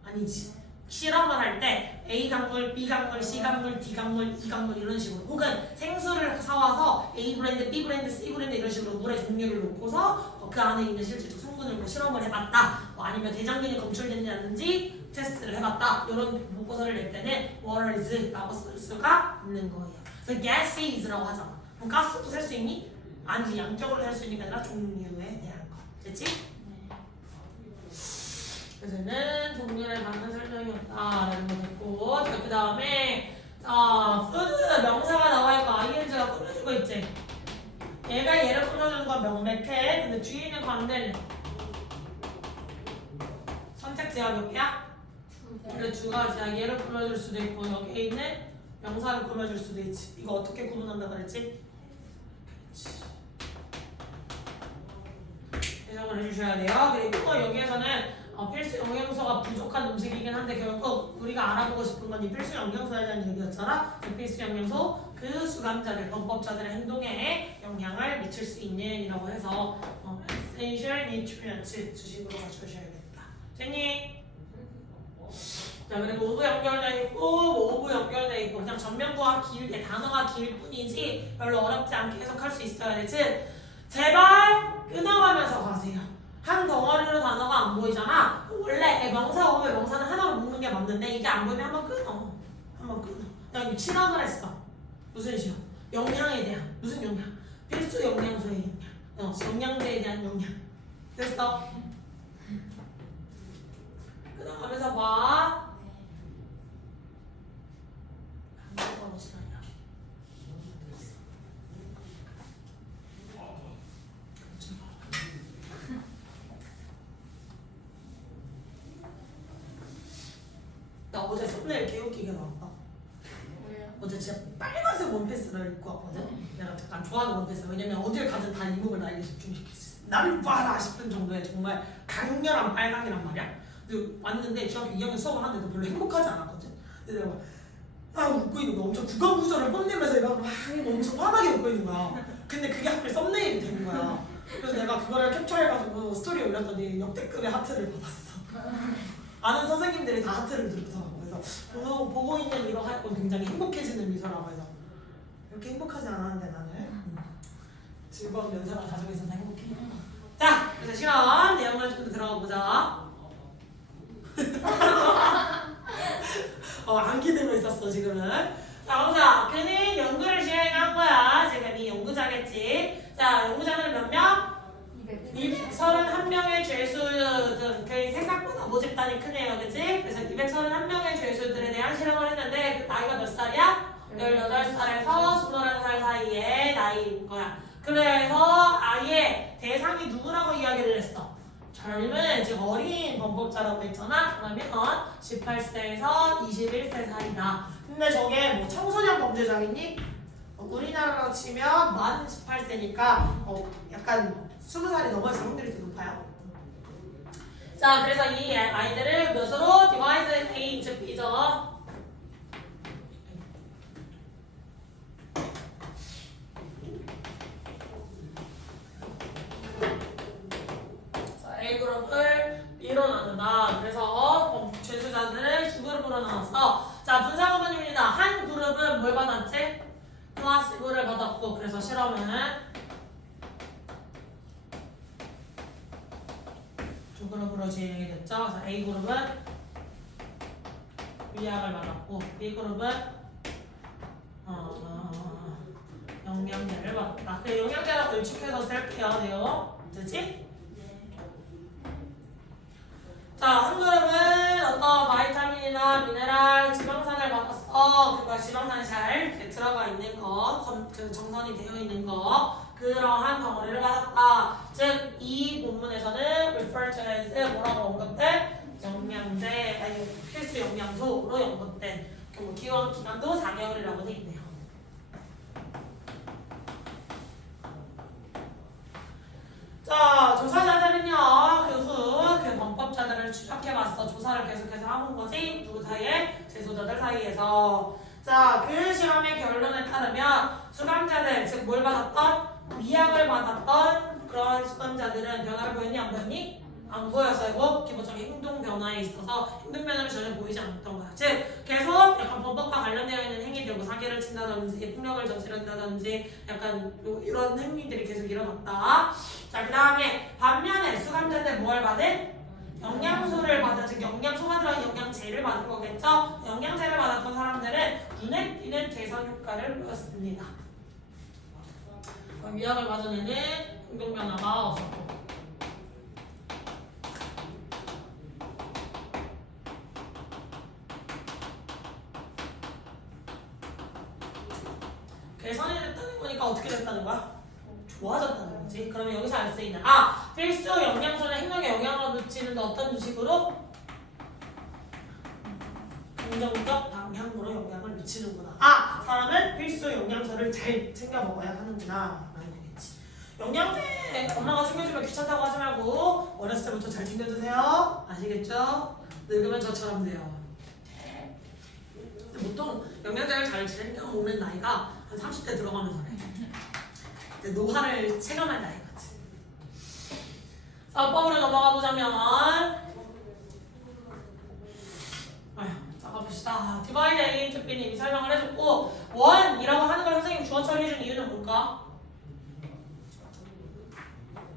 아니지. 실험을 할 때 A 강물, B 강물, C 강물, D 강물, E 강물 이런 식으로, 혹은 생수를 사와서 A 브랜드, B 브랜드, C 브랜드 이런 식으로 물의 종류를 놓고서 그 안에 있는 실질적 성분을 뭐 실험을 해봤다, 뭐 아니면 대장균이 검출되지 않는지 테스트를 해봤다, 이런 보고서를 낼 때는 water is라고 쓸 수가 있는 거예요. 그래서 gas is라고 하잖아. 그럼 가스도 셀 수 있니? 아니지. 양적으로 셀 수 있는 게 아니라 종류에 대한 거. 됐지? 그래서는 종류를 받는 설명이었다라는 거 됐고, 그 다음에 food 명사가 나와 있고 ing가 꾸며주고 있지. 얘가 얘를 꾸며주는 건 명백해. 근데 뒤에 있는 관대는 선택지가 몇 개야? 원래 두 가지야. 얘를 꾸며줄 수도 있고 여기에 있는 명사를 꾸며줄 수도 있지. 이거 어떻게 구분한다 그랬지? 해석을 해주셔야 돼요. 그리고 여기에서는 필수 영양소가 부족한 음식이긴 한데 결국 우리가 알아보고 싶은 건 이 필수 영양소에 대한 얘기였잖아. 그 필수 영양소, 그 수감자들, 범법자들의 행동에 영향을 미칠 수 있는 이라고 해서 essential nutrients 주식으로 맞춰주셔야겠다. 됐니? 자, 그리고 오브 연결돼 있고 오브 연결돼 있고 그냥 전면부와 길게 단어가 길 뿐이지 별로 어렵지 않게 해석할 수 있어야 돼. 즉 제발 끊어가면서 가세요. 한 덩어리로 단어가 안 보이잖아. 원래 명사 오브 명사는 하나로 묶는 게 게 맞는데 이게 안 보이면 한번 끊어. 한번 끊어. 여기 실험을 했어. 무슨 시험? 영양에 대한 무슨 영양? 필수 영양소의 영양. 영양제에 대한 영양. 됐어? 끊어가면서 봐. 뭐가 멋지다냐. 나 어제 썸네일 개웃기게 나왔다. 왜요? 어제 진짜 빨간색 원피스를 입고 왔거든? 내가 잠깐 좋아하는 원피스. 왜냐면 어딜 가든 다 이목을 나에게 집중시켰어. 나를 봐라 싶은 정도의 정말 강렬한 빨강이란 말이야. 근데 왔는데 중학교 2학년 수업을 하는데도 별로 행복하지 않았거든? 근데 내가 웃고 있는 거야. 엄청 구강구절을 뽐내면서 이러고 막 엄청 환하게 웃고 있는 거야. 근데 그게 하필 썸네일이 되는 거야. 그래서 내가 그거를 캡처해가지고 스토리에 올렸더니 역대급의 하트를 받았어. 아는 선생님들이 다 하트를 들더라고. 그래서 보고 있는 이거 하고 굉장히 행복해지는 미소라고 해서 이렇게 행복하지 않았는데 나는 즐거운 연상을 가지고 있어서 행복해. 자, 그래서 실험 내용을 좀 들어가 보자. 안 기대고 있었어 지금은. 자, 보자. 그는 연구를 시행한 거야. 지금 이 연구자겠지. 자, 연구자는 몇 명? 231명의 죄수 그 생각보다 모집단이 크네요, 그치? 그래서 231명의 죄수들에 대한 실험을 했는데 그 나이가 몇 살이야? 18살에서 21살 사이의 나이인 거야. 그래서 아예 대상이 누구라고 이야기를 했어? 젊은, 즉 어린 범법자라고 했잖아. 그러면 18세에서 21세 사이다. 근데 저게 뭐 청소년 범죄자겠니? 우리나라로 치면 만 18세니까 약간 20살이 넘어서 확률이 더 높아요. 자, 그래서 이 아이들을 몇으로 divide A into B죠. 자, A 그룹을 B로 나눈다. 그래서 죄수자들을 두 그룹으로 나눴어. 자, 분사구문입니다. 한 그룹은 뭘 받았지? 플라시보를 받았고, 그래서 실험은 두 그룹으로 진행이 됐죠. 그래서 A 그룹은 위약을 받았고, B 그룹은 영양제를 받았다. 그 영양제라고 일축해서 쓸게요, 내용. 됐지? 자, 한 그룹은 어떤 바이타민이나 미네랄, 지방산을 받았어. 그거 지방산이 잘 들어가 있는 거, 정선이 되어 있는 거, 그러한 덩어리를 받았다. 즉, 이 본문에서는 refer to as 뭐라고 언급된? 영양제, 아니 필수 영양소로 언급된 기간도 4개월이라고 돼 있네요. 자, 조사자들은요, 그 후 그 범법자들을 추적해봤어. 조사를 계속해서 하는 거지. 누구 사이에? 재소자들 사이에서. 자, 그 실험의 결론에 따르면 수감자들, 즉 뭘 받았던? 위약을 받았던 그런 수감자들은 변화를 보였니? 안 보였니? 안 보였어요. 기본적인 행동 변화에 있어서 행동 변화를 전혀 보이지 않았던 거야. 즉 계속 약간 범법과 관련되어 있는 행위들, 뭐 사기를 친다든지 폭력을 저지른다든지 약간 이런 행위들이 계속 일어났다. 자, 그 다음에 반면에 수감자들 뭘 받은? 영양소를 받은, 즉 영양소가 들어간 영양제를 받은 거겠죠. 영양제를 받았던 사람들은 눈에 띄는 개선 효과를 보였습니다. 위약을 받은 애는 행동 변화가 없었고, 개선이 됐다는 거니까 어떻게 됐다는 거야? 좋아졌다는 거지. 그러면 여기서 알 수 있는 필수 영양소는 행동에 영향을 미치는데 어떤 식으로? 긍정적 방향으로 영향을 미치는구나. 사람은 필수 영양소를 잘 챙겨 먹어야 하는구나 라는 거겠지. 영양제 엄마가 챙겨주면 귀찮다고 하지 말고 어렸을 때부터 잘 챙겨주세요. 아시겠죠? 늙으면 저처럼 돼요. 보통 영양제를 잘 챙겨 먹는 나이가 한 30대 들어가면서 그래. 노화를 체감할 나이거지. 사업법으로 넘어가 보자면 자 가봅시다. 디바이드 A into B는 이미 설명을 해줬고, 원이라고 하는 걸 선생님 주어 처리해준 이유는 뭘까?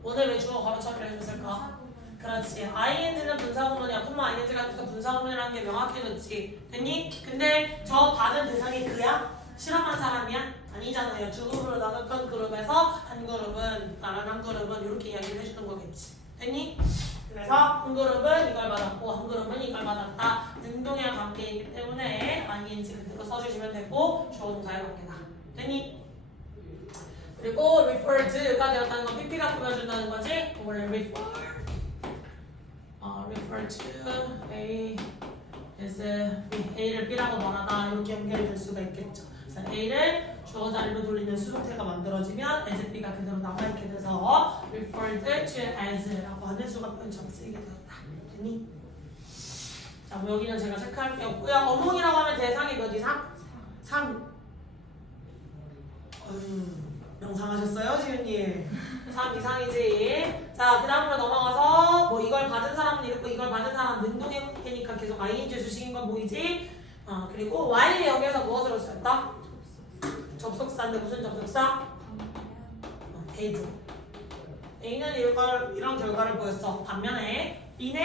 원을 왜 주어 가로 처리를 해줬을까? 그렇지. ing는 분사구문이야. 콤마 ing가 있으니까 분사구문이라는 게 명확해졌지. 됐니? 근데 저 받은 대상이 그야? 실험한 사람이야? 아니잖아요. 두 그룹으로 나눴던 그룹에서 한 그룹은 다른 한 그룹은 이렇게 이야기를 해주는 거겠지. 됐니? 그래서 한 그룹은 이걸 받았고 한 그룹은 이걸 받았다. 능동의 관계이기 때문에 ing 그대로 써주시면 되고 주어 동사의 관계다. 됐니? 그리고 refer to가 되었다는 건 pp가 꾸며준다는 거지. 원래 refer to A is A를 B라고 말하다 이렇게 연결될 수가 있겠죠. 그래서 A를 주어 자리로 돌리는 수동태가 만들어지면 as B가 그대로 남아있게 돼서 referred to as라고 하는 수가 표현처럼 쓰이게 되었다. 됐니? 자, 뭐 여기는 제가 체크할 게 없고요. 어몽이라고 하면 대상이 몇 이상? 3. 명상하셨어요, 지훈님? 3 이상이지. 자, 그 다음으로 넘어가서 뭐 이걸 받은 사람은 이렇고 이걸 받은 사람은 능동의 형태니까 계속 ing 주식인 건 보이지? 그리고 y는 여기에서 무엇으로 쓰였다? 접속사인데 무슨 접속사? 대조. A는 이런 결과를 보였어. 반면에 B는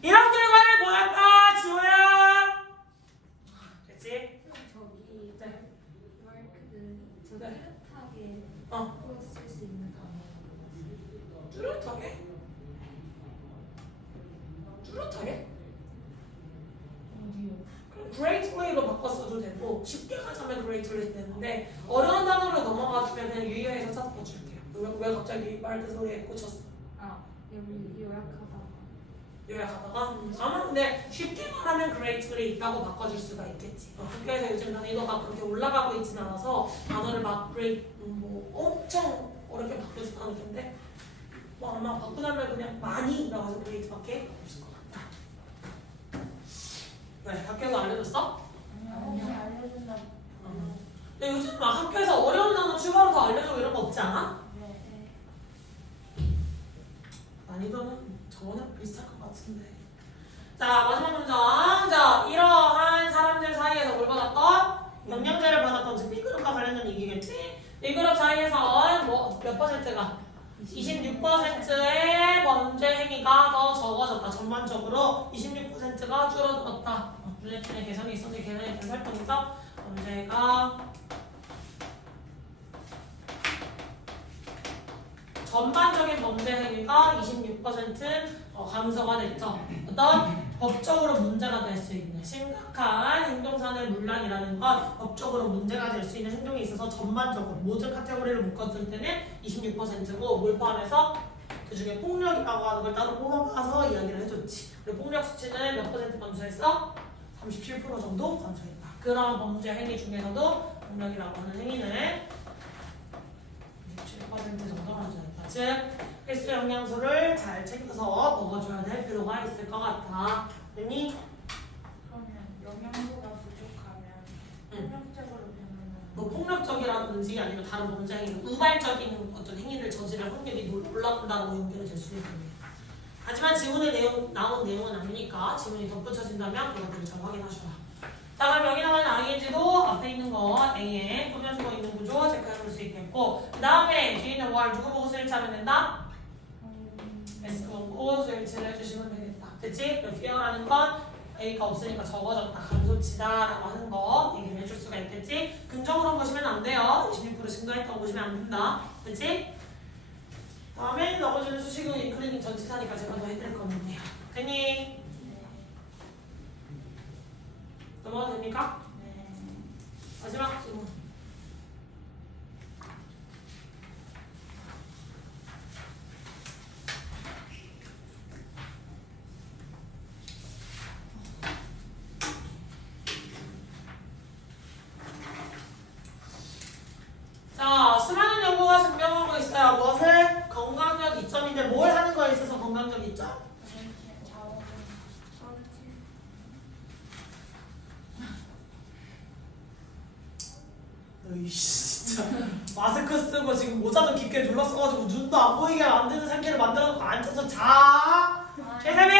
이런 결과를 보였다. 주호야. 됐지? 저기 네. 마크는 저 네. 뚜렷하게 쓸 수 있는 단어. 뚜렷하게? 뚜렷하게? 어디요? 그럼 greatly로 바꿨어도 되고 쉽게 가자면 greatly 되는데 어려운 단어로 넘어가주면 그냥 유의어에서 찾아볼게요. 왜 갑자기 마크 소리에 꽂혔어? 아 여기 요약하다가 요약하다가 아마 근데 쉽게 말하면 greatly라고 바꿔줄 수가 있겠지. 학교에서 요즘 난이도가 그렇게 올라가고 있진 않아서 단어를 막 great 뭐 엄청 어렵게 바꾸진 않을 텐데 뭐 아마 바꾸자면 그냥 많이 나와서 great밖에 없을 것 같다. 왜 학교에서 알려줬어? 아니요 알려준다고. 근데 요즘 막 학교에서 어려운 단어 추가로 더 알려주고 이런 거 없지 않아? 네. 난이도는 저번에 비슷할 것 같은데. 자, 마지막 문장. 자, 이러한 사람들 사이에서 뭘 받았던? 영양제를 받았던 즉 B그룹과 관련된 얘기겠지? B그룹 사이에서 몇 퍼센트가? 26%의 범죄 행위가 더 적어졌다. 전반적으로 26%가 줄어들었다. 블랙핀의 개선이 있었는데 개선이 된 살펴보죠. 범죄가 전반적인 범죄 행위가 26% 감소가 됐죠. 어떤 법적으로 문제가 될 수 있는 심각한 행동산의 문란이라는 건 법적으로 문제가 될 수 있는 행동이 있어서 전반적으로 모든 카테고리를 묶었을 때는 26%고 뭘 포함해서 그 중에 폭력이라고 하는 걸 따로 뽑아가서 이야기를 해줬지. 그리고 폭력 수치는 몇 퍼센트 감소했어? 37% 정도 감소했다. 그런 범죄 행위 중에서도 폭력이라고 하는 행위는 27% 정도 감소했다. 즉 필수 영양소를 잘 챙겨서 먹어줘야 될 필요가 있을 것 같아. 됐니? 그러면 영양소가 부족하면 폭력적으로 변하는. 뭐 폭력적이라든지 아니면 다른 범죄 행위, 우발적인 어떤 행위를 저지를 확률이 올라간다고 연결될 수 있겠네요. 하지만 지문에 나온 내용은 아니니까 지문이 덧붙여진다면 그것들을 잘 확인하셔라. 자, 그럼 여기 나오는 ing도 앞에 있는 거 A에 꾸며주고 있는 구조 체크해볼 수 있겠고 그 다음에 뒤에 있는 월 누구 보고 스위치하면 된다? S 보고 스위치를 해주시면 되겠다. 됐지? fear라는 건 A가 없으니까 적어졌다, 감소치다라고 하는 거 얘기를 해줄 수가 있겠지? 긍정으로 보시면 안 돼요. 26% 증가했다고 보시면 안 된다. 됐지? 다음에 나머지는 수식은 인클리닝 전치사니까 제가 더 해드릴 건데요. 됐니? 넘어가도 됩니까? 네. 마지막 질문. 자, 수많은 연구가 증명하고 있어요. 무엇을? 건강력 이점인데 뭘 하는 거에 있어서 건강력 이점? 자원은 썰지. 으이씨 진짜 마스크 쓰고 지금 모자도 깊게 눌러 써가지고 눈도 안 보이게 만드는 상태를 만들어놓고 앉아서 자 최세미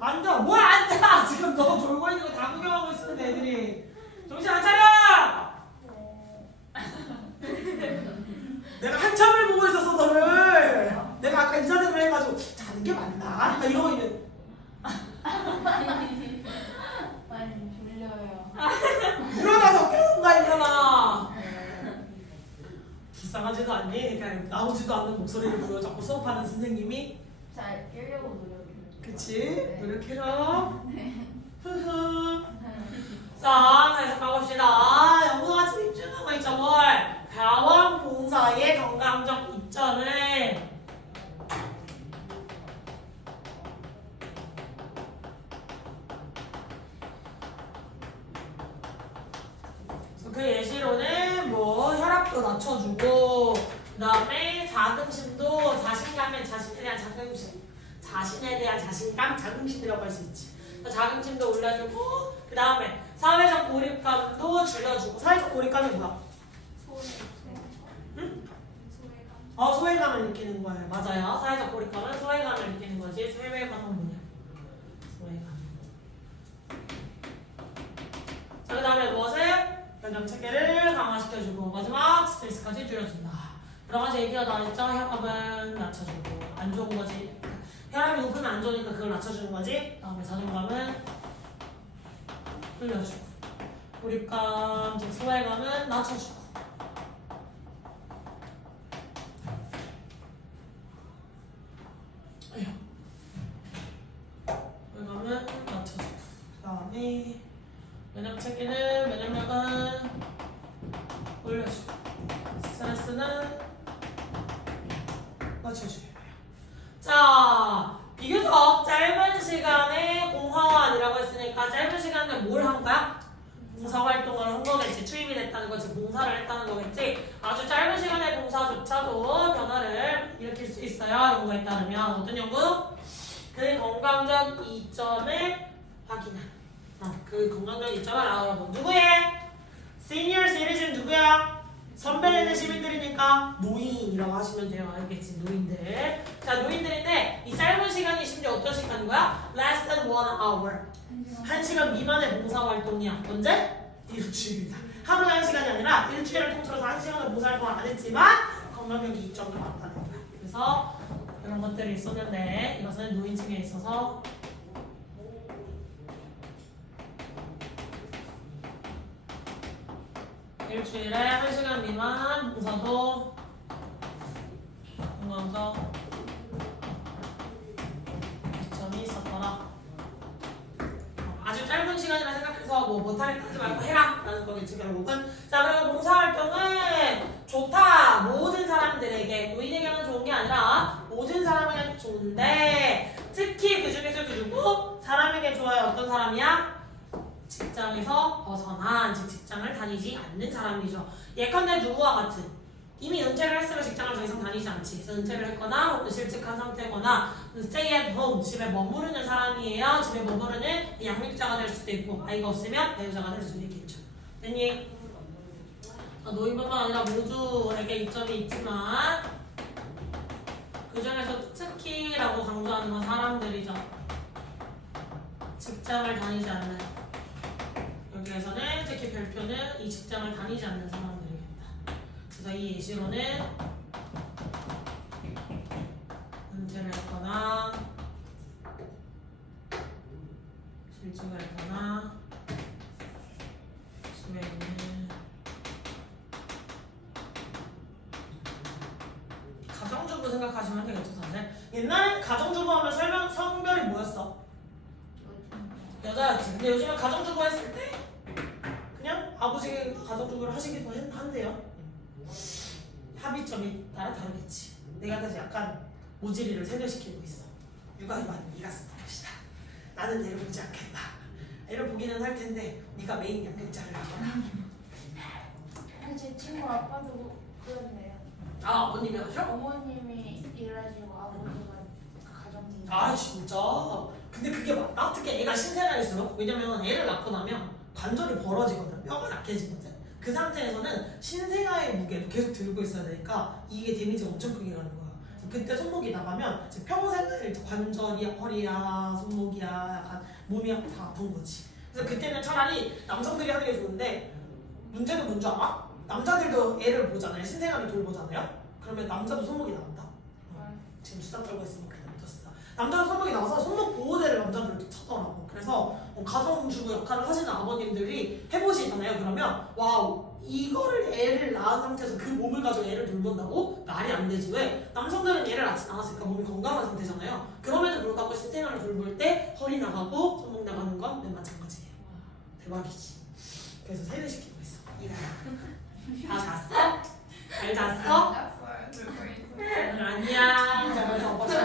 앉아 뭘 앉아 지금 너 졸고 있는 거 다 구경하고 있었는데 애들이 정신 안 차려. 내가 한참을 보고 있었어 너를. 내가 아까 인사 이러고 있는. 많이 졸려요. 일어나서 깨운가 일어나. 불쌍하지도 않니? 그냥 나오지도 않는 목소리를 보여 자꾸 수업하는 선생님이. 잘 깨려고 노력해요. 그치? 노력해라. 흐흐. 자, 다시 가봅시다. 영어가 집중하고 거 있죠, 뭘? 가원 봉사의 건강적 이점을 그 예시로는 뭐 혈압도 낮춰주고 그 다음에 자긍심도 자신감에 자신에 대한 자긍심 자신에 대한 자신감 자긍심이라고 할 수 있지. 자긍심도 올려주고 그 다음에 사회적 고립감도 줄여주고. 사회적 고립감이 뭐야? 응? 소외감을 느끼는 거예요. 맞아요. 사회적 고립감은 소외감을 느끼는 거지. 소외감은 뭐냐? 소외감. 자, 그 다음에 무엇을? 면역 체계를 강화시켜주고 마지막 스트레스까지 줄여준다. 여러 가지 얘기가 나왔죠. 혈압은 낮춰주고 안 좋은 거지. 혈압이 높으면 안 좋으니까 그걸 낮춰주는 거지. 그다음에 자존감은 흘려주고 고립감, 즉 소외감은 낮춰주고. 소외감은 낮춰주고. 그다음에 면역 체계는 면역력은 올려주고 스트레스는 낮춰주고. 자, 비교적 짧은 시간에 공허한이라고 했으니까 짧은 시간에 뭘 한 거야? 봉사활동을 한 거겠지. 투입이 됐다는 거지. 봉사를 했다는 거겠지. 아주 짧은 시간의 봉사조차도 변화를 일으킬 수 있어요. 연구에 따르면. 어떤 연구? 그 건강적 이점을 확인한. 그 건강적 이점을 알아본 누구의? 시니어 시티즌 누구야? 선배되는 시민들이니까 노인이라고 하시면 돼요. 알겠지? 노인들. 자, 노인들인데 이 짧은 시간이 심지어 어떤 시간인 거야? Less than 1 hour. 1시간 미만의 봉사활동이야. 언제? 일주일이다. 하루에 1시간이 아니라 일주일을 통틀어서 1시간을 봉사활동을 안 했지만 건강적 이점이 많다는 거야. 그래서 이런 것들이 있었는데 이것은 노인층에 있어서 일주일에 1시간 미만 봉사도 건강적 이점이 있었더라. 아주 짧은 시간이라 생각해서 뭐 못하겠다 하지 말고 해라 라는 거겠지 결국은. 자, 그리고 봉사활동은 좋다. 모든 사람들에게. 노인에게만 좋은 게 아니라 모든 사람에게 좋은데 특히 그 중에서도 누구? 사람에게 좋아요. 어떤 사람이야? 직장에서 벗어난, 즉 직장을 다니지 않는 사람이죠. 예컨대 누구와 같은 이미 은퇴를 했으면 직장을 더 이상 다니지 않지. 그래서 은퇴를 했거나 혹은 실직한 상태거나 stay at home, 집에 머무르는 사람이에요. 집에 머무르는 양육자가 될 수도 있고 아이가 없으면 배우자가 될 수도 있겠죠. 됐니? 노인뿐만 아니라 모두에게 이점이 있지만 그 중에서 특히라고 강조하는 건 사람들이죠. 직장을 다니지 않는. 여기에서는 특히 별표는 이 직장을 다니지 않는 사람들이겠다. 그래서 이 예시로는 은퇴를 했거나 실직을 했거나 집에 있는 가정주부 생각하시면 되겠죠. 사실 옛날엔 가정주부 하면 성별이 뭐였어? 여자였지. 근데 요즘은 가정주부 했을 때 그냥 아버지가 가정주부를 하시기도 한대요. 합의점이 따라 다르겠지. 내가 다시 약간 모질이를 세뇌시키고 있어. 육아만 네가 쓰는 것이다. 나는 얘를 보지 않겠다. 얘를 보기는 할 텐데 네가 메인 양육자를 하거라. 제 친구 아빠도 그런데요. 아, 어머님이 하셔? 어머님이 일하시고 아버지가 가정일. 아, 진짜? 근데 그게 맞다? 특히 애가 신생아일수록. 왜냐면 애를 낳고 나면 관절이 벌어지거든. 뼈가 약해지거든. 그 상태에서는 신생아의 무게도 계속 들고 있어야 되니까 이게 데미지가 엄청 크게 가는 거야. 그때 손목이 나가면 평생을 관절이 허리야 손목이야 약간 몸이 다 아픈 거지. 그래서 그때는 차라리 남성들이 하는 게 좋은데 문제는 뭔지 알아? 남자들도 애를 보잖아요. 신생아를 돌보잖아요. 그러면 남자도 손목이 나간다. 지금 수다 떨고 있으니까 묻었어. 남자는 손목이 나와서 손목 보호대를 남자들도 차더라고. 그래서 가정주부 역할을 하시는 아버님들이 해보시잖아요. 그러면 와우, 이거를 애를 낳은 상태에서 그 몸을 가지고 애를 돌본다고? 말이 안 되지. 왜? 남성들은 애를 낳지 않았으니까 몸이 건강한 상태잖아요. 그럼에도 불구하고 신생아를 돌볼 때 허리 나가고 손목 나가는 건 내 마찬가지예요. 대박이지. 그래서 세뇌시키고 있어. 다 잤어? 잘 잤어? 알았어요. 듣고 있어요. 아니야. 자, 그래서 오빠 잤어.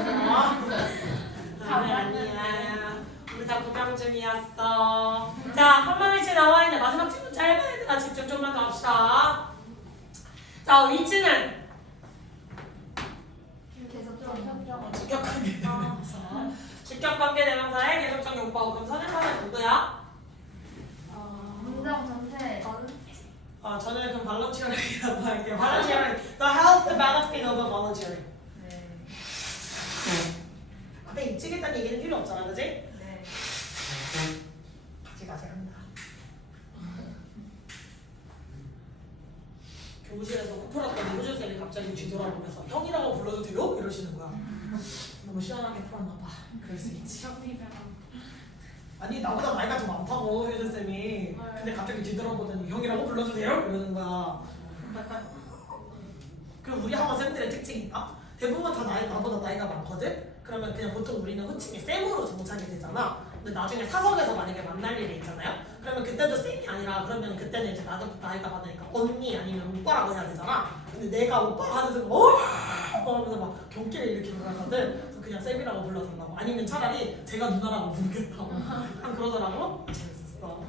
아니야. 우리 다 구경 중이었어. 자, 한마디씩 나와 있는데 마지막 질문 짧아야 되나? 집중 좀만 더 합시다. 자, 위치는 주격관계 대명사. 주격관계 대명사의 계속적 용법. 그럼 선행사는 누구야? 문장 전체 저는 그럼 volunteering이라고 할게요. volunteering. The health benefit of volunteering. 앞에 입직했다는 얘기는 필요 없잖아, 그지? 네. 가지 한다. 교무실에서 코풀었더니 효준쌤이 갑자기 뒤돌아보면서 형이라고 불러도 돼요? 이러시는 거야. 너무 시원하게 풀었나 봐. 그럴 수 있지. 아니 나보다 나이가 더 많다고 효준쌤이. 근데 갑자기 뒤돌아보더니 형이라고 불러도 돼요? 이러는 거야. 그럼 우리 학원 쌤들의 특징이 있다? 대부분 다 나보다 나이가 많거든? 그러면 그냥 보통 우리는 호칭이 쌤으로 정착이 되잖아. 근데 나중에 사석에서 만약에 만날 일이 있잖아요. 그러면 그때도 쌤이 아니라 그러면 그때는 이제 나도 나이가 많으니까 언니 아니면 오빠라고 해야 되잖아. 근데 내가 오빠 하는 순간 하면서 막 경기를 일으키는 거거든. 그래서 그냥 쌤이라고 불러달라고. 아니면 차라리 제가 누나라고 부르겠다고. 그냥 그러더라고. 재밌었어.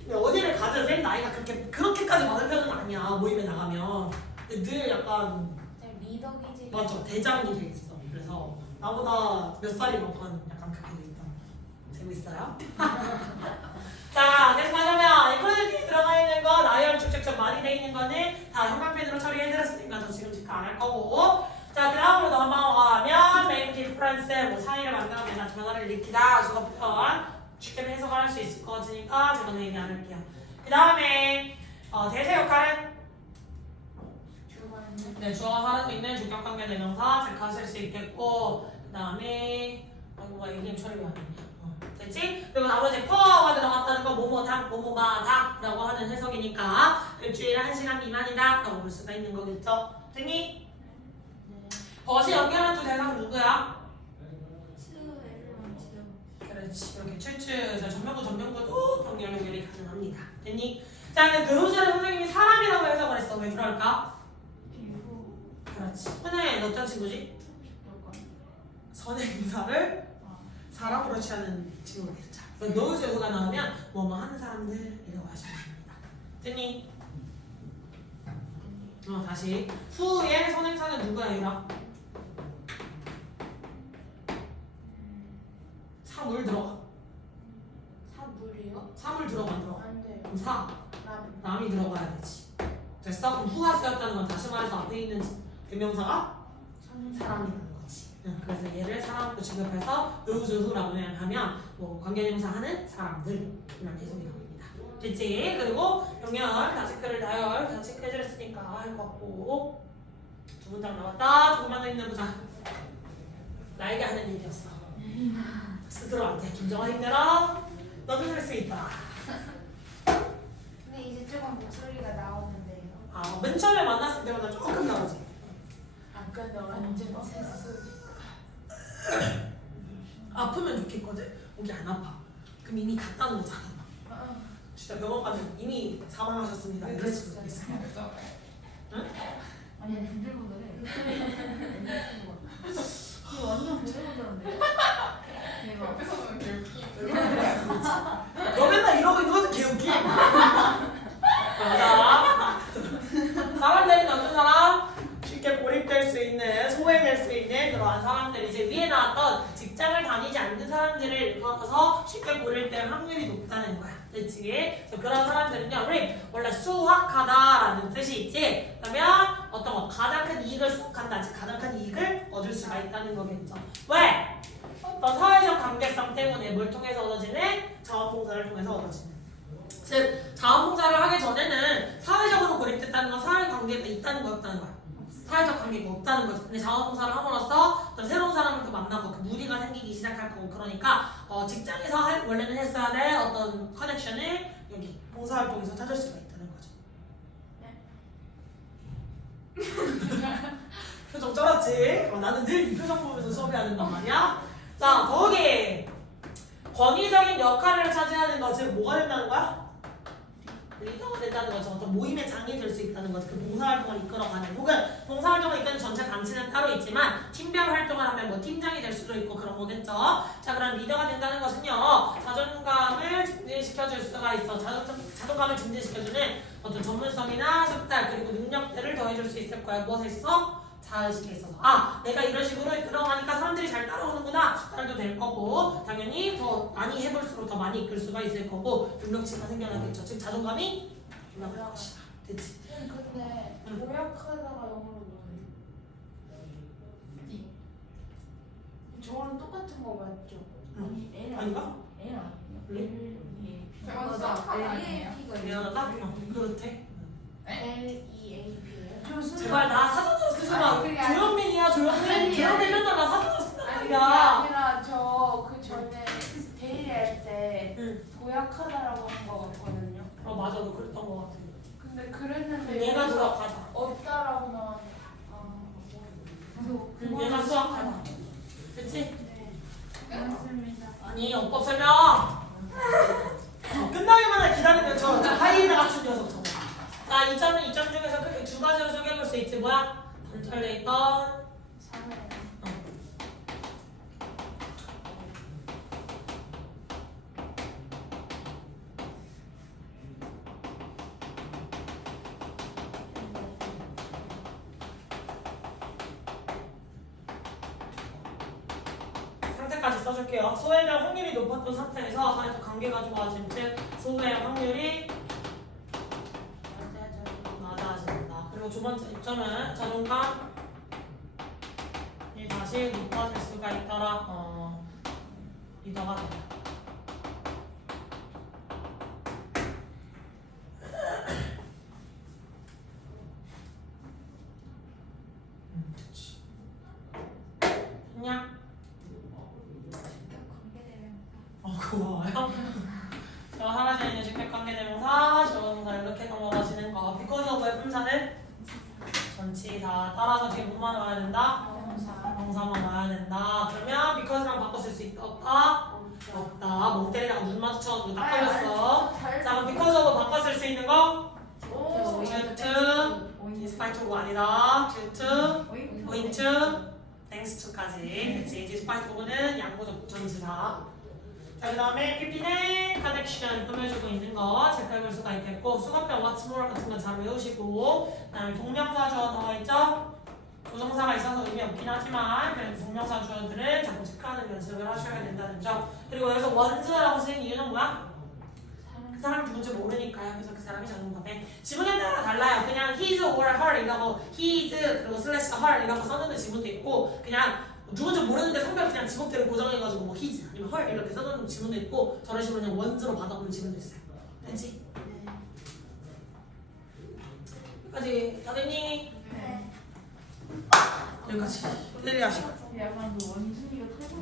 근데 어디를 가든 쌤 나이가 그렇게까지 많은 편은 아니야. 모임에 나가면. 근데 늘 약간 리더 기질. 맞아, 대장도 돼 있어. 그래서 나보다 몇 살이 많건 약간 그렇게 돼 있다. 재밌어요? 자, 계속 하자면 이코노미에 들어가 있는 거 나열 쭉쭉쭉 많이 돼 있는 거는 다 형광펜으로 처리해드렸으니까 저 지금 체크 안 할 거고. 자, 그 다음으로 넘어가면 make difference, 뭐 차이를 만들어내다 변화를 일으키다 주어 표현 쉽게 해석할 수 있을 것 같으니까 저는 얘기 안 할게요. 그 다음에 대세 역할은 네, 주어가 하는 있는 주격관계 대명사 체크하실 수 있겠고, 그 다음에 뭐가 얘기는 처리가 안 됐냐? 됐지? 그리고 나머지 포가 들어갔다는 거 뭐뭐가 다라고 하는 해석이니까 일주일에 1시간 미만이다 라고 볼 수가 있는 거겠죠? 됐니? 벗이 연결한 두 대상 누구야? 그렇지. 이렇게 출추 전명구도 병렬 연결이 가능합니다. 됐니? 자, 근데 그 후절에 선생님이 사람이라고 해석을 했어. 왜 그럴까? 그렇지. 흔해 어떤 친구지? 선행사를 사람으로 취하는 친구겠죠. 그래서 노우즈가 나오면 뭐뭐 하는 사람들이라고 하시면 됩니다. 됐니? 다시 후의 선행사는 누구야, 얘들아? 사물 들어가. 사물이요? 사물 들어가 안 들어가? 안 돼요. 그럼 남이 들어가야 되지. 됐어? 그럼 후가 쓰였다는 건 다시 말해서 앞에 있는 대명사가 사람이라는 거지. 그래서 얘를 사람으로 취급해서 those who라고 하면 뭐 관계대명사 하는 사람들 이런 해석이 나옵니다. 됐지? 그리고 영열 다 체크를 다열 다 체크해드렸으니까 할 것 같고 두 문장 나왔다. 두 번만 더 힘내보자. 나에게 하는 일이었어. 스스로한테 김정아 힘내라. 너도 할 수 있다. 근데 이제 조금 목소리가 나오는데요. 맨 처음에 만났을 때보다 조금 나오지. 아까 너 완전 아프면 좋겠거든. 목이 안 아파. 그럼 이미 갔다는 거잖아. 진짜 병원 가면 이미 사망하셨습니다. 이럴 수도 있어. 응? 아니 힘들보다 이거 완전 들어보던데. 대박. 옆에서는 개웃기. 너 맨날 이러고 있는 것도 개웃기. 맞아. 사람들이 어떤 사람? 쉽게 고립될 수 있는, 소외될 수 있는 그러한 사람들. 이제 위에 나왔던 직장을 다니지 않는 사람들을 일컬어서 쉽게 고립될 확률이 높다는 거야. 그치? 그래서 그런 사람들은요, 우리 원래 수확하다라는 뜻이 있지. 그러면 어떤 거 가장 큰 이익을 수확한다. 즉 가장 큰 이익을 얻을 수가 있다는 거겠죠. 왜? 어떤 사회적 관계성 때문에 뭘 통해서 얻어지는? 자원봉사를 통해서 얻어지는. 즉 자원봉사를 하기 전에는 사회적으로 고립됐다는 건 사회관계가 있다는 거였다는 거야. 사회적 관계가 없다는 거죠. 근데 자원봉사를 함으로써 어떤 새로운 사람을 또 만나고 그 무리가 생기기 시작할 거고 그러니까 직장에서 원래는 했어야 될 어떤 커넥션을 여기 봉사활동에서 찾을 수가 있다는 거죠. 표정 쩔었지? 나는 늘 이 표정 보면서 수업해야 된단 말이야. 자, 더욱이 권위적인 역할을 차지하는 것은 뭐가 된다는 거야? 리더가 된다는 거죠. 어떤 모임의 장이 될 수 있다는 거죠. 그 봉사활동을 이끌어가는 혹은 봉사활동을 이끄는 전체 단체는 따로 있지만 팀별 활동을 하면 뭐 팀장이 될 수도 있고 그런 거겠죠. 자, 그럼 리더가 된다는 것은요. 자존감을 증진시켜줄 수가 있어. 자존감을 증진시켜주는 어떤 전문성이나 숙달 그리고 능력들을 더해줄 수 있을 거야. 무엇에 있어서? 자의식에 있어서 내가 이런 식으로 이끌어가니까 사람들이 잘 따라오는구나 숙달도 될 거고 당연히 더 많이 해볼수록 더 많이 이끌 수가 있을 거고 능력치가 생겨나겠죠. 즉 자존감이 올라갈 것이다. 됐지? 근데 도약하다가 영어로 뭐예요? 저랑 똑같은 거 맞죠? 아닌가? 저거 수학하기 아니에요? 미안하다? 그렇대. LEAP예요? 제발 나 사전으로 쓰지 마. 아니, 그게 아니- 조현민이야 조현민. 아니, 조현민 아니. 맨날 나 사전으로 쓴단 아니 그게 말이야. 아니라 저 그 전에 데일리 할때 응. 도약하다라고 한 거 같거든요. 맞아 너 그랬던 거 같아. 근데 그랬는데 얘가 여기서 수학하다. 없다라고 나왔는데 얘가 수학하다. 그치? 네. 맞습니다. 아니 어법 설명. 끝나기만 기다리면 저 하이에나 같은 녀석 저거. 자, 이 점은 이 점 중에서 크게 두 가지로 소개해볼 수 있지. 뭐야? 단절돼 있던 사회. 상태까지 써줄게요. 소외될 확률이 높았던 상태에서 사회적 관계가 좋아진 즉 소외의 확률이 낮아진다. 그리고 두 번째 입점은 자존감이 다시 높아질 수가 있더라. 리더가 된다. 그치. 됐냐? 고마워요. 저 사라지는 직접관계대명사, 조동사 이렇게 넘어가시는 거. because of의 품사는 전치사. 따라서 뒤에 뭐만 와야 된다? 명사만 와야 된다. 그러면 because랑 바꿔 쓸 수 있다? 없다? 없다. 멍 때리다가 눈 마주쳐가지고 딱 걸렸어. 자, 그럼 because of 바꿔 쓸 수 있는 거? due to, despite to가 아니다. due to, owing to, thanks to까지. 그치? despite to는 양보적 전치사. 자, 그 다음에 PP는 connection 꾸며주고 있는 거 체크해볼 수가 있겠고 수업별 what's more 같은 건 잘 외우시고 그 다음에 동명사 주어 나와있죠? 조동사가 있어서 의미 없긴 하지만 그래도 동명사 주어들은 자꾸 체크하는 연습을 하셔야 된다는 점. 그리고 여기서 one's라고 쓰인 이유는 뭐야? 그 사람이 누군지 모르니까요. 그래서 그 사람이 자존감에 지문에 따라 달라요. 그냥 his or her 이라고 his 그리고 슬래시 her 이라고 써놓는 지문도 있고 그냥 누군지 모르는데 성별 그냥 직업대로 고정해가지고 뭐 his 아니면 her 이렇게 써놓는 지문도 있고 저런 식으로 그냥 one's로 받아보는 지문도 있어요. 됐지? 여기까지 다 됐니? 네. 여기까지. 내일 하시고. 약간 그 원숭이가 탈거